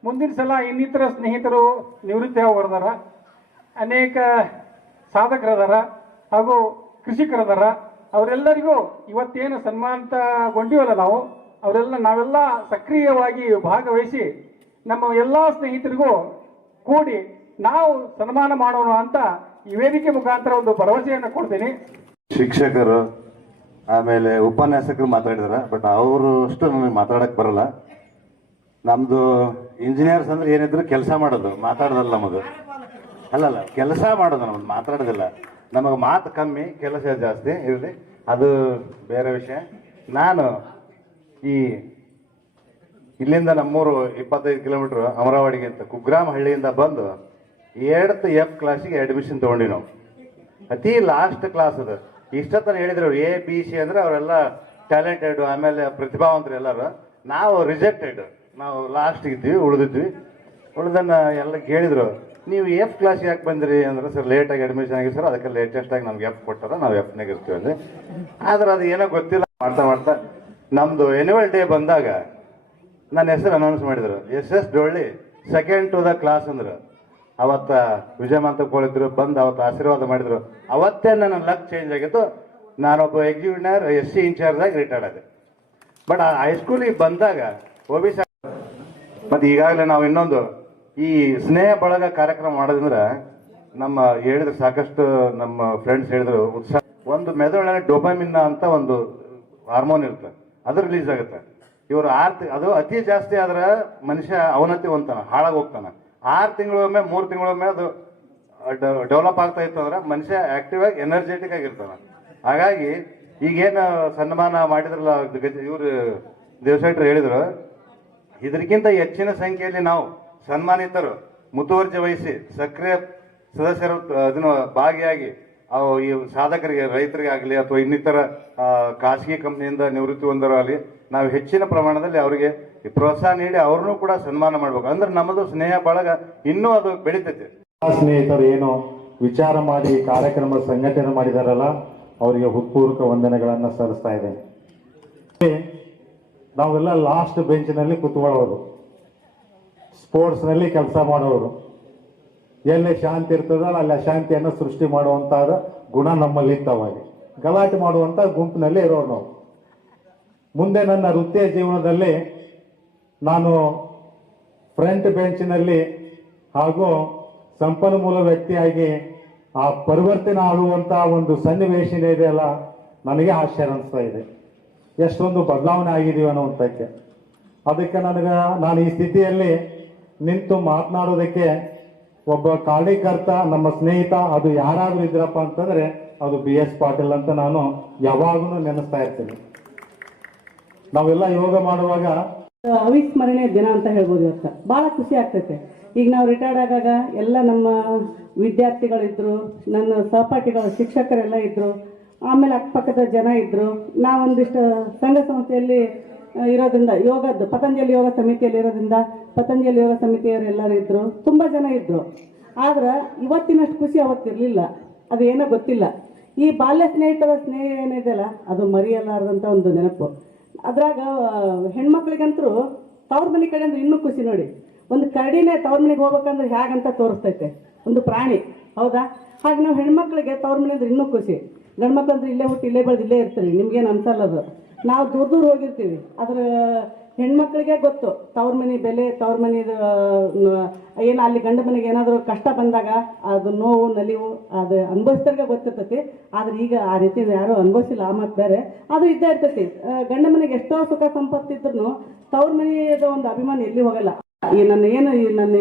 ಮುಂದಿನ ಸಲ ಇನ್ನಿತರ ಸ್ನೇಹಿತರು ನಿವೃತ್ತಿ ಹೊರದಾರ, ಅನೇಕ ಸಾಧಕರದಾರ ಹಾಗೂ ಕೃಷಿಕರದಾರ. ಅವರೆಲ್ಲರಿಗೂ ಇವತ್ತೇನು ಸನ್ಮಾನಿತಗೊಂಡಿವಲ್ಲ ನಾವೆಲ್ಲ ಸಕ್ರಿಯವಾಗಿ ಭಾಗವಹಿಸಿ ನಮ್ಮ ಎಲ್ಲ ಸ್ನೇಹಿತರಿಗೂ ಕೂಡಿ ನಾವು ಸನ್ಮಾನ ಮಾಡೋಣ ಅಂತ ಈ ವೇದಿಕೆ ಮುಖಾಂತರ ಒಂದು ಭರವಸೆಯನ್ನು ಕೊಡ್ತೀನಿ. ಶಿಕ್ಷಕರು ಆಮೇಲೆ ಉಪನ್ಯಾಸಕರು ಮಾತಾಡಿದಾರೆ, ಬಟ್ ಅವರು ಅಷ್ಟು ನಮಗೆ ಮಾತಾಡಕ್ ಬರಲ್ಲ. ನಮ್ದು ಇಂಜಿನಿಯರ್ಸ್ ಅಂದ್ರೆ ಏನಿದ್ರು ಕೆಲಸ ಮಾಡೋದು, ಮಾತಾಡೋದಲ್ಲ ನಮದು. ಅಲ್ಲಲ್ಲ, ಕೆಲಸ ಮಾಡೋದು, ನಮ್ದು ಮಾತಾಡೋದಿಲ್ಲ. ನಮಗೆ ಮಾತು ಕಮ್ಮಿ, ಕೆಲಸ ಜಾಸ್ತಿ. ಇರಲಿ, ಅದು ಬೇರೆ ವಿಷಯ. ನಾನು ಇಲ್ಲಿಂದ ನಮ್ಮೂರು 25 ಕಿಲೋಮೀಟರ್ ಅಮರಾವತಿಗೆ ಅಂತ ಕುಗ್ರಾಮ ಹಳ್ಳಿಯಿಂದ ಬಂದು 8th F ಕ್ಲಾಸಿಗೆ ಅಡ್ಮಿಷನ್ ತಗೊಂಡಿ ನಾವು. ಅತಿ ಲಾಸ್ಟ್ ಕ್ಲಾಸ್ ಅದು. ಇಷ್ಟೊತ್ತನ ಹೇಳಿದ್ರು ABC ಅಂದ್ರೆ ಅವರೆಲ್ಲ ಟ್ಯಾಲೆಂಟೆಡ್, ಆಮೇಲೆ ಪ್ರತಿಭಾವಂತರು ಎಲ್ಲರೂ. ನಾವು ರಿಜೆಕ್ಟೆಡ್, ನಾವು ಲಾಸ್ಟ್ ಇದ್ವಿ, ಉಳಿದನ್ನ ಎಲ್ಲ ಕೇಳಿದ್ರು, ನೀವು F ಕ್ಲಾಸ್ ಯಾಕೆ ಬಂದ್ರಿ ಅಂದ್ರೆ, ಸರ್ ಲೇಟಾಗಿ ಅಡ್ಮಿಷನ್ ಆಗಿ ಸರ್, ಅದಕ್ಕೆ ಲೇಟೆಸ್ಟ್ ಆಗಿ ನಮ್ಗೆ F ಕೊಟ್ಟಾರ, ನಾವು Fನಾಗ ಇರ್ತೀವಿ ಅಂದ್ರೆ. ಆದ್ರೆ ಅದು ಏನೋ ಗೊತ್ತಿಲ್ಲ, ಮಾಡ್ತಾ ನಮ್ದು ಎನ್ಯುವಲ್ ಡೇ ಬಂದಾಗ ನನ್ನ ಹೆಸರು ಅನೌನ್ಸ್ ಮಾಡಿದ್ರು, SS ಡೊಳ್ಳಿ ಸೆಕೆಂಡ್ ಟು ದ ಕ್ಲಾಸ್ ಅಂದ್ರು. ಅವತ್ತ ವಿಜಯಮಂತ ಕೋಳಿದ್ರು ಬಂದು ಅವತ್ತು ಆಶೀರ್ವಾದ ಮಾಡಿದ್ರು. ಅವತ್ತೇ ನನ್ನ ಲಕ್ ಚೇಂಜ್ ಆಗಿತ್ತು. ನಾನೊಬ್ಬ ಎಕ್ಸಿಕ್ಯೂಟಿವ್ SC ಇನ್ಚಾರ್ಜ್ ಆಗಿ ರಿಟೈರ್ಡ್ ಆದೆ. ಬಟ್ ಆ ಹೈಸ್ಕೂಲಿಗೆ ಬಂದಾಗ OBC ಮತ್ತೆ ಈಗಾಗಲೇ ನಾವು ಇನ್ನೊಂದು ಈ ಸ್ನೇಹ ಬಳಗ ಕಾರ್ಯಕ್ರಮ ಮಾಡೋದಂದ್ರೆ, ನಮ್ಮ ಹೇಳಿದ್ರು ಸಾಕಷ್ಟು ನಮ್ಮ ಫ್ರೆಂಡ್ಸ್ ಹೇಳಿದ್ರು, ಉತ್ಸಾಹ. ಒಂದು ಮೆದುಳಿನ ಡೋಪಾಮಿನ್ ಅಂತ ಒಂದು ಹಾರ್ಮೋನ್ ಇರುತ್ತೆ, ಅದು ರಿಲೀಸ್ ಆಗುತ್ತೆ. ಇವರು ಅದು ಅತಿ ಜಾಸ್ತಿ ಆದ್ರೆ ಮನುಷ್ಯ ಅವನತಿ ಹೊಂತಾನ, ಹಾಳಾಗಿ ಹೋಗ್ತಾನೆ. 6 ತಿಂಗಳೊಮ್ಮೆ 3 ತಿಂಗಳೊಮ್ಮೆ ಅದು ಡೆವಲಪ್ ಆಗ್ತಾ ಇತ್ತು ಅಂದ್ರೆ ಮನುಷ್ಯ ಆಕ್ಟಿವ್ ಆಗಿ ಎನರ್ಜೆಟಿಕ್ ಆಗಿರ್ತಾನೆ. ಹಾಗಾಗಿ ಈಗೇನು ಸನ್ಮಾನ ಮಾಡಿದ್ರಲ್ಲ ಇವರು ದೇವಶೆಟ್ಟರು ಹೇಳಿದ್ರು, ಇದಕ್ಕಿಂತ ಹೆಚ್ಚಿನ ಸಂಖ್ಯೆಯಲ್ಲಿ ನಾವು ಸನ್ಮಾನಿತರು ಮುತುವರ್ಜಿ ವಹಿಸಿ ಸಕ್ರಿಯ ಸದಸ್ಯರು ಅದನ್ನು ಭಾಗಿಯಾಗಿ ಈ ಸಾಧಕರಿಗೆ, ರೈತರಿಗೆ ಆಗಲಿ ಅಥವಾ ಇನ್ನಿತರ ಖಾಸಗಿ ಕಂಪ್ನಿಯಿಂದ ನಿವೃತ್ತಿ ಹೊಂದರಾಗಲಿ, ನಾವು ಹೆಚ್ಚಿನ ಪ್ರಮಾಣದಲ್ಲಿ ಅವರಿಗೆ ಪ್ರೋತ್ಸಾಹ ನೀಡಿ ಅವ್ರನ್ನೂ ಕೂಡ ಸನ್ಮಾನ ಮಾಡ್ಬೇಕು. ಅಂದ್ರೆ ನಮ್ಮದು ಸ್ನೇಹ ಬಳಗ ಇನ್ನೂ ಅದು ಬೆಳೀತೈತೆ. ಸ್ನೇಹಿತರು ಏನು ವಿಚಾರ ಮಾಡಿ ಕಾರ್ಯಕ್ರಮ ಸಂಘಟನೆ ಮಾಡಿದಾರಲ್ಲ, ಅವರಿಗೆ ಹೃತ್ಪೂರ್ವಕ ವಂದನೆಗಳನ್ನು ಸಲ್ಲಿಸ್ತಾ ಇದ್ದೇನೆ. ನಾವೆಲ್ಲ ಲಾಸ್ಟ್ ಬೆಂಚ್ನಲ್ಲಿ ಕೂತ್ಕೊಳ್ಳೋರು, ಸ್ಪೋರ್ಟ್ಸ್ನಲ್ಲಿ ಕೆಲಸ ಮಾಡೋರು. ಎಲ್ಲಿ ಶಾಂತಿ ಇರ್ತದಲ್ಲ ಅಲ್ಲಿ ಅಶಾಂತಿಯನ್ನು ಸೃಷ್ಟಿ ಮಾಡುವಂತ ಗುಣ ನಮ್ಮಲ್ಲಿ ಇತ್ತವಾಗಿ. ಗಲಾಟೆ ಮಾಡುವಂತ ಗುಂಪಿನಲ್ಲಿ ಇರೋರು ನಾವು. ಮುಂದೆ ನನ್ನ ವೃತ್ತಿಯ ಜೀವನದಲ್ಲಿ ನಾನು ಫ್ರಂಟ್ ಬೆಂಚಿನಲ್ಲಿ ಹಾಗೂ ಸಂಪನ್ಮೂಲ ವ್ಯಕ್ತಿಯಾಗಿ ಆ ಪರಿವರ್ತನೆ ಆಗುವಂತ ಒಂದು ಸನ್ನಿವೇಶ ಇದೆಯಲ್ಲ, ನನಗೆ ಆಶ್ಚರ್ಯ ಅನಿಸ್ತಾ ಇದೆ. ಎಷ್ಟೊಂದು ಬದಲಾವಣೆ ಆಗಿದೀವಿ ಅನ್ನುವಂಥಕ್ಕೆ. ಅದಕ್ಕೆ ನಾನು ಈ ಸ್ಥಿತಿಯಲ್ಲಿ ನಿಂತು ಮಾತನಾಡೋದಕ್ಕೆ ಒಬ್ಬ ಕಾರ್ಯಕರ್ತ, ನಮ್ಮ ಸ್ನೇಹಿತ, ಅದು ಯಾರಾದ್ರೂ ಇದ್ರಪ್ಪ ಅಂತಂದ್ರೆ ಅದು BS ಪಾಟೀಲ್ ಅಂತ ನಾನು ಯಾವಾಗಲೂ ನೆನೆಸ್ತಾ ಇರ್ತೀನಿ. ನಾವೆಲ್ಲ ಯೋಗ ಮಾಡುವಾಗ ಅವಿಸ್ಮರಣೀಯ ದಿನ ಅಂತ ಹೇಳ್ಬೋದು. ಇವತ್ತು ಬಹಳ ಖುಷಿ ಆಗ್ತೈತೆ. ಈಗ ನಾವು ರಿಟೈರ್ಡ್ ಆಗಾಗ ಎಲ್ಲ ನಮ್ಮ ವಿದ್ಯಾರ್ಥಿಗಳಿದ್ರು, ನನ್ನ ಸಹಪಾಠಿಗಳು, ಶಿಕ್ಷಕರೆಲ್ಲ ಇದ್ರು, ಆಮೇಲೆ ಅಕ್ಕಪಕ್ಕದ ಜನ ಇದ್ರು. ನಾವೊಂದಿಷ್ಟು ಸಂಘ ಸಂಸ್ಥೆಯಲ್ಲಿ ಇರೋದ್ರಿಂದ, ಯೋಗದ್ದು ಪತಂಜಲಿ ಯೋಗ ಸಮಿತಿಯಲ್ಲಿ ಇರೋದ್ರಿಂದ ಪತಂಜಲಿ ಯೋಗ ಸಮಿತಿಯವರೆಲ್ಲರೂ ಇದ್ರು, ತುಂಬ ಜನ ಇದ್ರು. ಆದ್ರೆ ಇವತ್ತಿನಷ್ಟು ಖುಷಿ ಅವತ್ತಿರಲಿಲ್ಲ. ಅದು ಏನೋ ಗೊತ್ತಿಲ್ಲ. ಈ ಬಾಲ್ಯ ಸ್ನೇಹಿತರ ಸ್ನೇಹ ಏನಿದೆಯಲ್ಲ, ಅದು ಮರೆಯಲಾರದಂಥ ಒಂದು ನೆನಪು. ಅದ್ರಾಗ ಹೆಣ್ಮಕ್ಳಿಗಂತೂ ತವ್ರ ಮನೆ ಕಡೆ ಅಂದ್ರೆ ಇನ್ನೂ ಖುಷಿ ನೋಡಿ. ಒಂದು ಕರಡಿನೇ ತವ್ರ ಮನೆಗೆ ಹೋಗ್ಬೇಕಂದ್ರೆ ಹೇಗಂತ ತೋರಿಸ್ತೈತೆ, ಒಂದು ಪ್ರಾಣಿ, ಹೌದಾ? ಹಾಗೆ ನಾವು ಹೆಣ್ಮಕ್ಳಿಗೆ ತವ್ರ ಮನೆ ಅಂದ್ರೆ ಇನ್ನೂ ಖುಷಿ. ಗಂಡ್ಮಕ್ಳು ಅಂದ್ರೆ ಇಲ್ಲೇ ಹುಟ್ಟು ಇಲ್ಲೇ ಬೆಳೆದು ಇಲ್ಲೇ ಇರ್ತೀರಿ, ನಿಮ್ಗೇನು ಅನ್ಸಲ್ಲ. ಅದು ನಾವು ದೂರ ಹೋಗಿರ್ತೀವಿ. ಅದ್ರ ಹೆಣ್ಮಕ್ಳಿಗೆ ಗೊತ್ತು ತವ್ರ ಮನೆ ಬೆಲೆ, ತವ್ರ ಮನೆದು ಏನು, ಅಲ್ಲಿ ಗಂಡ ಮನೆಗೆ ಏನಾದರೂ ಕಷ್ಟ ಬಂದಾಗ ಅದು ನೋವು ನಲಿವು ಅದು ಅನುಭವಿಸ್ದಾಗ ಗೊತ್ತಿರ್ತೈತಿ. ಆದ್ರೆ ಈಗ ಆ ರೀತಿ ಯಾರೂ ಅನುಭವಿಸಿಲ್ಲ, ಆ ಮಾತು ಬೇರೆ. ಅದು ಇದ್ದೇ ಇರ್ತೈತಿ. ಗಂಡ ಮನೆಗೆ ಎಷ್ಟೋ ಸುಖ ಸಂಪತ್ತಿದ್ರು ತವ್ರ ಮನೆಯದ ಒಂದು ಅಭಿಮಾನ ಎಲ್ಲಿ ಹೋಗಲ್ಲ. ನನ್ನ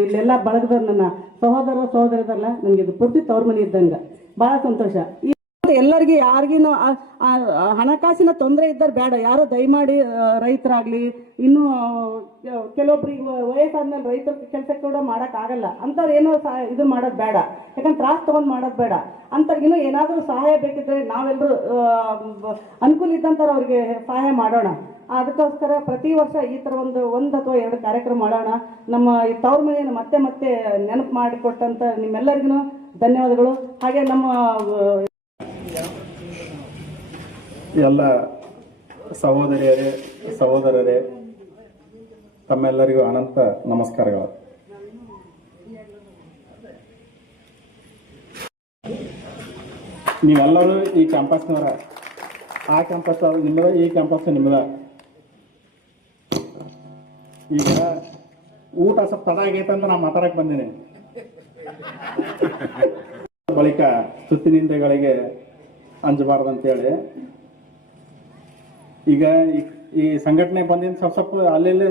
ಇಲ್ಲೆಲ್ಲ ಬಳಗದವ್ರು, ನನ್ನ ಸಹೋದರದಲ್ಲ, ನನಗೆ ಇದು ಪೂರ್ತಿ ತವ್ರ ಮನೆ ಇದ್ದಂಗೆ ಭಾಳ ಸಂತೋಷ. ಎಲ್ಲರಿಗೆ ಯಾರಿಗಿನೂ ಹಣಕಾಸಿನ ತೊಂದರೆ ಇದ್ದರೆ ಬೇಡ, ಯಾರೋ ದಯಮಾಡಿ ರೈತರಾಗ್ಲಿ, ಇನ್ನೂ ಕೆಲವೊಬ್ರಿಗೆ ವಯಸ್ಸಾದ್ಮೇಲೆ ರೈತರ ಕೆಲಸ ಕೂಡ ಮಾಡೋಕ್ಕಾಗಲ್ಲ ಅಂಥವ್ರು ಏನೋ ಇದು ಮಾಡೋದು ಬೇಡ. ಯಾಕಂದ್ರೆ ತ್ರಾಸ ತೊಗೊಂಡು ಮಾಡೋದು ಬೇಡ. ಅಂಥವ್ರಿಗಿನ್ನೂ ಏನಾದರೂ ಸಹಾಯ ಬೇಕಿದ್ರೆ ನಾವೆಲ್ಲರೂ ಅನುಕೂಲ ಇದ್ದಂಥವ್ರು ಅವ್ರಿಗೆ ಸಹಾಯ ಮಾಡೋಣ. ಅದಕ್ಕೋಸ್ಕರ ಪ್ರತಿ ವರ್ಷ ಈ ಥರ ಒಂದು ಅಥವಾ 2 ಕಾರ್ಯಕ್ರಮ ಮಾಡೋಣ. ನಮ್ಮ ಈ ತವ್ರ ಮನೆಯನ್ನು ಮತ್ತೆ ಮತ್ತೆ ನೆನಪು ಮಾಡಿಕೊಟ್ಟಂಥ ನಿಮ್ಮೆಲ್ಲರಿಗೂ ಧನ್ಯವಾದಗಳು. ಹಾಗೆ ನಮ್ಮ ಎಲ್ಲ ಸಹೋದರಿಯರೇ, ಸಹೋದರರೇ, ತಮ್ಮೆಲ್ಲರಿಗೂ ಅನಂತ ನಮಸ್ಕಾರಗಳು. ನೀವೆಲ್ಲರೂ ಈ ಕ್ಯಾಂಪಸ್ನವರ, ಆ ಕ್ಯಾಂಪಸ್ ನಿಮ್ಮದ, ಈ ಕ್ಯಾಂಪಸ್ ನಿಮ್ಮದ. ಈಗ ಊಟ ಸ್ವಲ್ಪ ತಡ ಆಗೈತೆ ಅಂತ ನಾನು ಮಾತಾಡಕ್ಕೆ ಬಂದೀನಿ. ಬಳಿಕ ಸುತ್ತಿನಿಂದೆಗಳಿಗೆ ಅಂಜಬಾರ್ದಂತೇಳಿ ಈಗ ಈ ಸಂಘಟನೆ ಬಂದಿಂದ ಸ್ವಲ್ಪ ಅಲ್ಲೆಲ್ಲಿ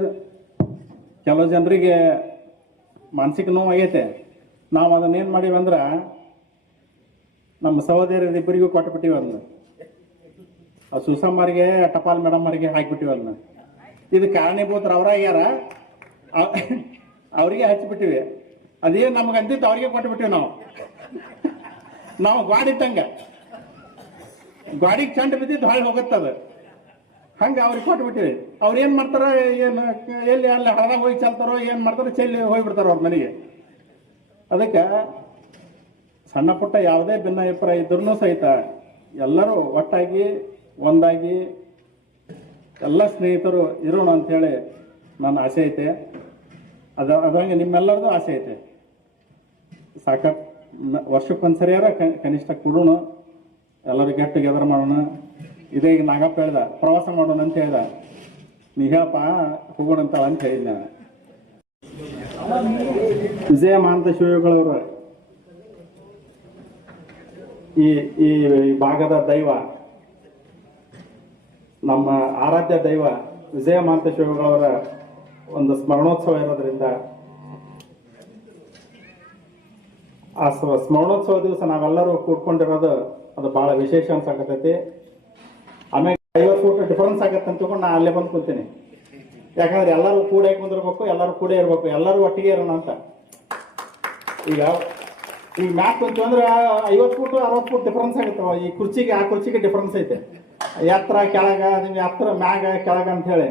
ಕೆಲವು ಜನರಿಗೆ ಮಾನಸಿಕ ನೋವು ಆಗೈತೆ. ನಾವು ಅದನ್ನೇನು ಮಾಡೀವಿ ಅಂದ್ರೆ ನಮ್ಮ ಸಹೋದರಿಬ್ಬರಿಗೂ ಕೊಟ್ಬಿಟ್ಟಿವಿ. ಅದನ್ನ ಆ ಸುಸಮ್ಮರಿಗೆ, ಟಪಾಲ್ ಮೇಡಮ್ಮರಿಗೆ ಹಾಕಿಬಿಟ್ಟಿವಿ. ಅದನ್ನ ಇದು ಕಾರಣೀಭೂತರು ಅವರಾಗ್ಯಾರ, ಅವರಿಗೆ ಹಚ್ಚಿಬಿಟ್ಟಿವಿ. ಅದೇನು ನಮ್ಗೆ ಅಂತಿತ್ತು ಅವ್ರಿಗೆ ಕೊಟ್ಬಿಟ್ಟಿವಿ. ನಾವು ಗಾಡಿ ತಂಗ ಗಾಡಿಗೆ ಚಂಡ ಬಿದ್ದಿದ್ದು ಹೊಳೆ ಹೋಗುತ್ತದ, ಹಂಗೆ ಅವ್ರಿಗೆ ಕೊಟ್ಬಿಟ್ಟಿವಿ. ಅವ್ರು ಏನು ಮಾಡ್ತಾರೋ, ಏನು ಎಲ್ಲಿ ಅಲ್ಲಿ ಹಳದಾಗ ಹೋಗಿ ಚೆಲ್ತಾರೋ, ಏನು ಮಾಡ್ತಾರೋ ಚೆಲ್ಲಿ ಹೋಗ್ಬಿಡ್ತಾರೋ ಅವ್ರ ಮನೆಗೆ. ಅದಕ್ಕೆ ಸಣ್ಣ ಪುಟ್ಟ ಯಾವುದೇ ಭಿನ್ನಾಭಿಪ್ರಾಯ ಇದ್ರೂ ಸಹಿತ ಎಲ್ಲರೂ ಒಟ್ಟಾಗಿ ಒಂದಾಗಿ ಎಲ್ಲ ಸ್ನೇಹಿತರು ಇರೋಣ ಅಂಥೇಳಿ ನನ್ನ ಆಸೆ ಐತೆ. ಅದಂಗೆ ನಿಮ್ಮೆಲ್ಲರದು ಆಸೆ ಐತೆ. ಸಾಕಷ್ಟು ವರ್ಷಕ್ಕೊಂದ್ಸರಿಯಾರ ಕನಿಷ್ಠ ಕೊಡೋಣ, ಎಲ್ಲರೂ ಗೆಟ್ ಟುಗೆದರ್ ಮಾಡೋಣ. ಇದೇ ಈಗ ನಾಗಪ್ಪ ಹೇಳ್ದ ಪ್ರವಾಸ ಮಾಡೋಣ ಅಂತ ಹೇಳ್ದ, ನೀ ಹೇಳಪ್ಪ ಹೋಗೋಣ ಅಂತ ಹೇಳಿದ್ ನಾನು. ವಿಜಯ ಮಹಾಂತ ಶಿವಗಳವರು ಈ ಭಾಗದ ದೈವ, ನಮ್ಮ ಆರಾಧ್ಯ ದೈವ ವಿಜಯ ಮಹಾಂತ ಶಿವಗಳವರ ಒಂದು ಸ್ಮರಣೋತ್ಸವ ಇರೋದ್ರಿಂದ ಆ ಸ್ಮರಣೋತ್ಸವ ದಿವಸ ನಾವೆಲ್ಲರೂ ಕೂಡ್ಕೊಂಡಿರೋದು ಅದು ಬಹಳ ವಿಶೇಷ ಅನ್ಸಾಕತೈತಿ. ಆಮೇಲೆ 50 ಫೂಟ್ ಡಿಫರೆನ್ಸ್ ಆಗತ್ತೆ ಅಂತ ತಿಳ್ಕೊಂಡು ನಾ ಅಲ್ಲೇ ಬಂದು ಕೂತೀನಿ. ಯಾಕಂದ್ರೆ ಎಲ್ಲರೂ ಕೂಡೇ ಕುಂದಿರ್ಬೇಕು, ಎಲ್ಲರೂ ಕೂಡೇ ಇರ್ಬೇಕು, ಎಲ್ಲರೂ ಒಟ್ಟಿಗೆ ಇರೋಣ ಅಂತ. ಈಗ ಮ್ಯಾಕ್ ಕುಂತು ಅಂದ್ರೆ 50 ಫೂಟ್ 60 ಫೂಟ್ ಡಿಫರೆನ್ಸ್ ಆಗುತ್ತವ. ಈ ಕುರ್ಚಿಗೆ ಆ ಕುರ್ಚಿಗೆ ಡಿಫರೆನ್ಸ್ ಐತೆ. ಎತ್ತರ ಕೆಳಗ, ನಿಮ್ಗೆ ಎತ್ತರ ಮ್ಯಾಗ ಕೆಳಗ ಅಂತ ಹೇಳಿ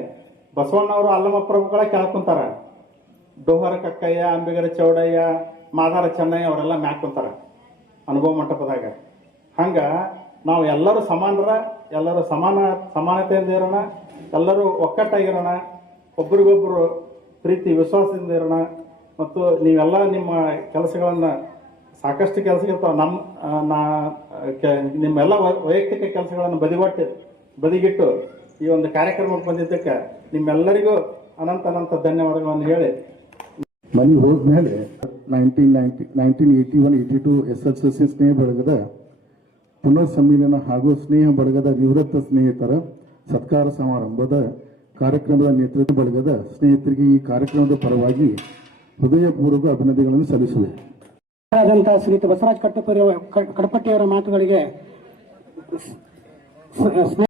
ಬಸವಣ್ಣವರು ಅಲ್ಲಮ ಪ್ರಭುಗಳ ಕೆಳಗೆ ಕುಂತಾರ. ಡೋಹರ ಕಕ್ಕಯ್ಯ, ಅಂಬಿಗರ ಚೌಡಯ್ಯ, ಮಾದಾರ ಚೆನ್ನಯ್ಯ ಅವರೆಲ್ಲ ಮ್ಯಾಕ್ ಕುಂತಾರ ಅನುಭವ ಮಂಟಪದಾಗ. ಹಂಗ ನಾವು ಎಲ್ಲರೂ ಸಮಾನರ, ಎಲ್ಲರೂ ಸಮಾನತೆಯಿಂದ ಇರೋಣ, ಎಲ್ಲರೂ ಒಕ್ಕಟ್ಟಾಗಿರೋಣ, ಒಬ್ರಿಗೊಬ್ರು ಪ್ರೀತಿ ವಿಶ್ವಾಸದಿಂದ ಇರೋಣ. ಮತ್ತು ನೀವೆಲ್ಲ ನಿಮ್ಮ ಕೆಲಸಗಳನ್ನು ಸಾಕಷ್ಟು ಕೆಲಸಗಳಿರ್ತಾವೆ. ನಿಮ್ಮೆಲ್ಲ ವೈಯಕ್ತಿಕ ಕೆಲಸಗಳನ್ನು ಬದಿಗಿಟ್ಟು ಈ ಒಂದು ಕಾರ್ಯಕ್ರಮಕ್ಕೆ ಬಂದಿದ್ದಕ್ಕೆ ನಿಮ್ಮೆಲ್ಲರಿಗೂ ಅನಂತ ಧನ್ಯವಾದಗಳನ್ನು ಹೇಳಿ, ಮನೆ ಹೋದ್ಮೇಲೆ 1981-82 SSLC ಸ್ನೇಹ ಬಳಗದ ಪುನರ್ ಸಮ್ಮಿಲನ ಹಾಗೂ ಸ್ನೇಹ ಬಳಗದ ನಿವೃತ್ತ ಸ್ನೇಹಿತರ ಸತ್ಕಾರ ಸಮಾರಂಭದ ಕಾರ್ಯಕ್ರಮದ ನೇತೃತ್ವ ಬಳಗದ ಸ್ನೇಹಿತರಿಗೆ ಈ ಕಾರ್ಯಕ್ರಮದ ಪರವಾಗಿ ಹೃದಯಪೂರ್ವಕ ಅಭಿನಂದನೆಗಳನ್ನು ಸಲ್ಲಿಸುವೆ. ಶ್ರೀಯುತ ಬಸವರಾಜ ಕಡಪಟ್ಟಿಯವರ ಮಾತುಗಳಿಗೆ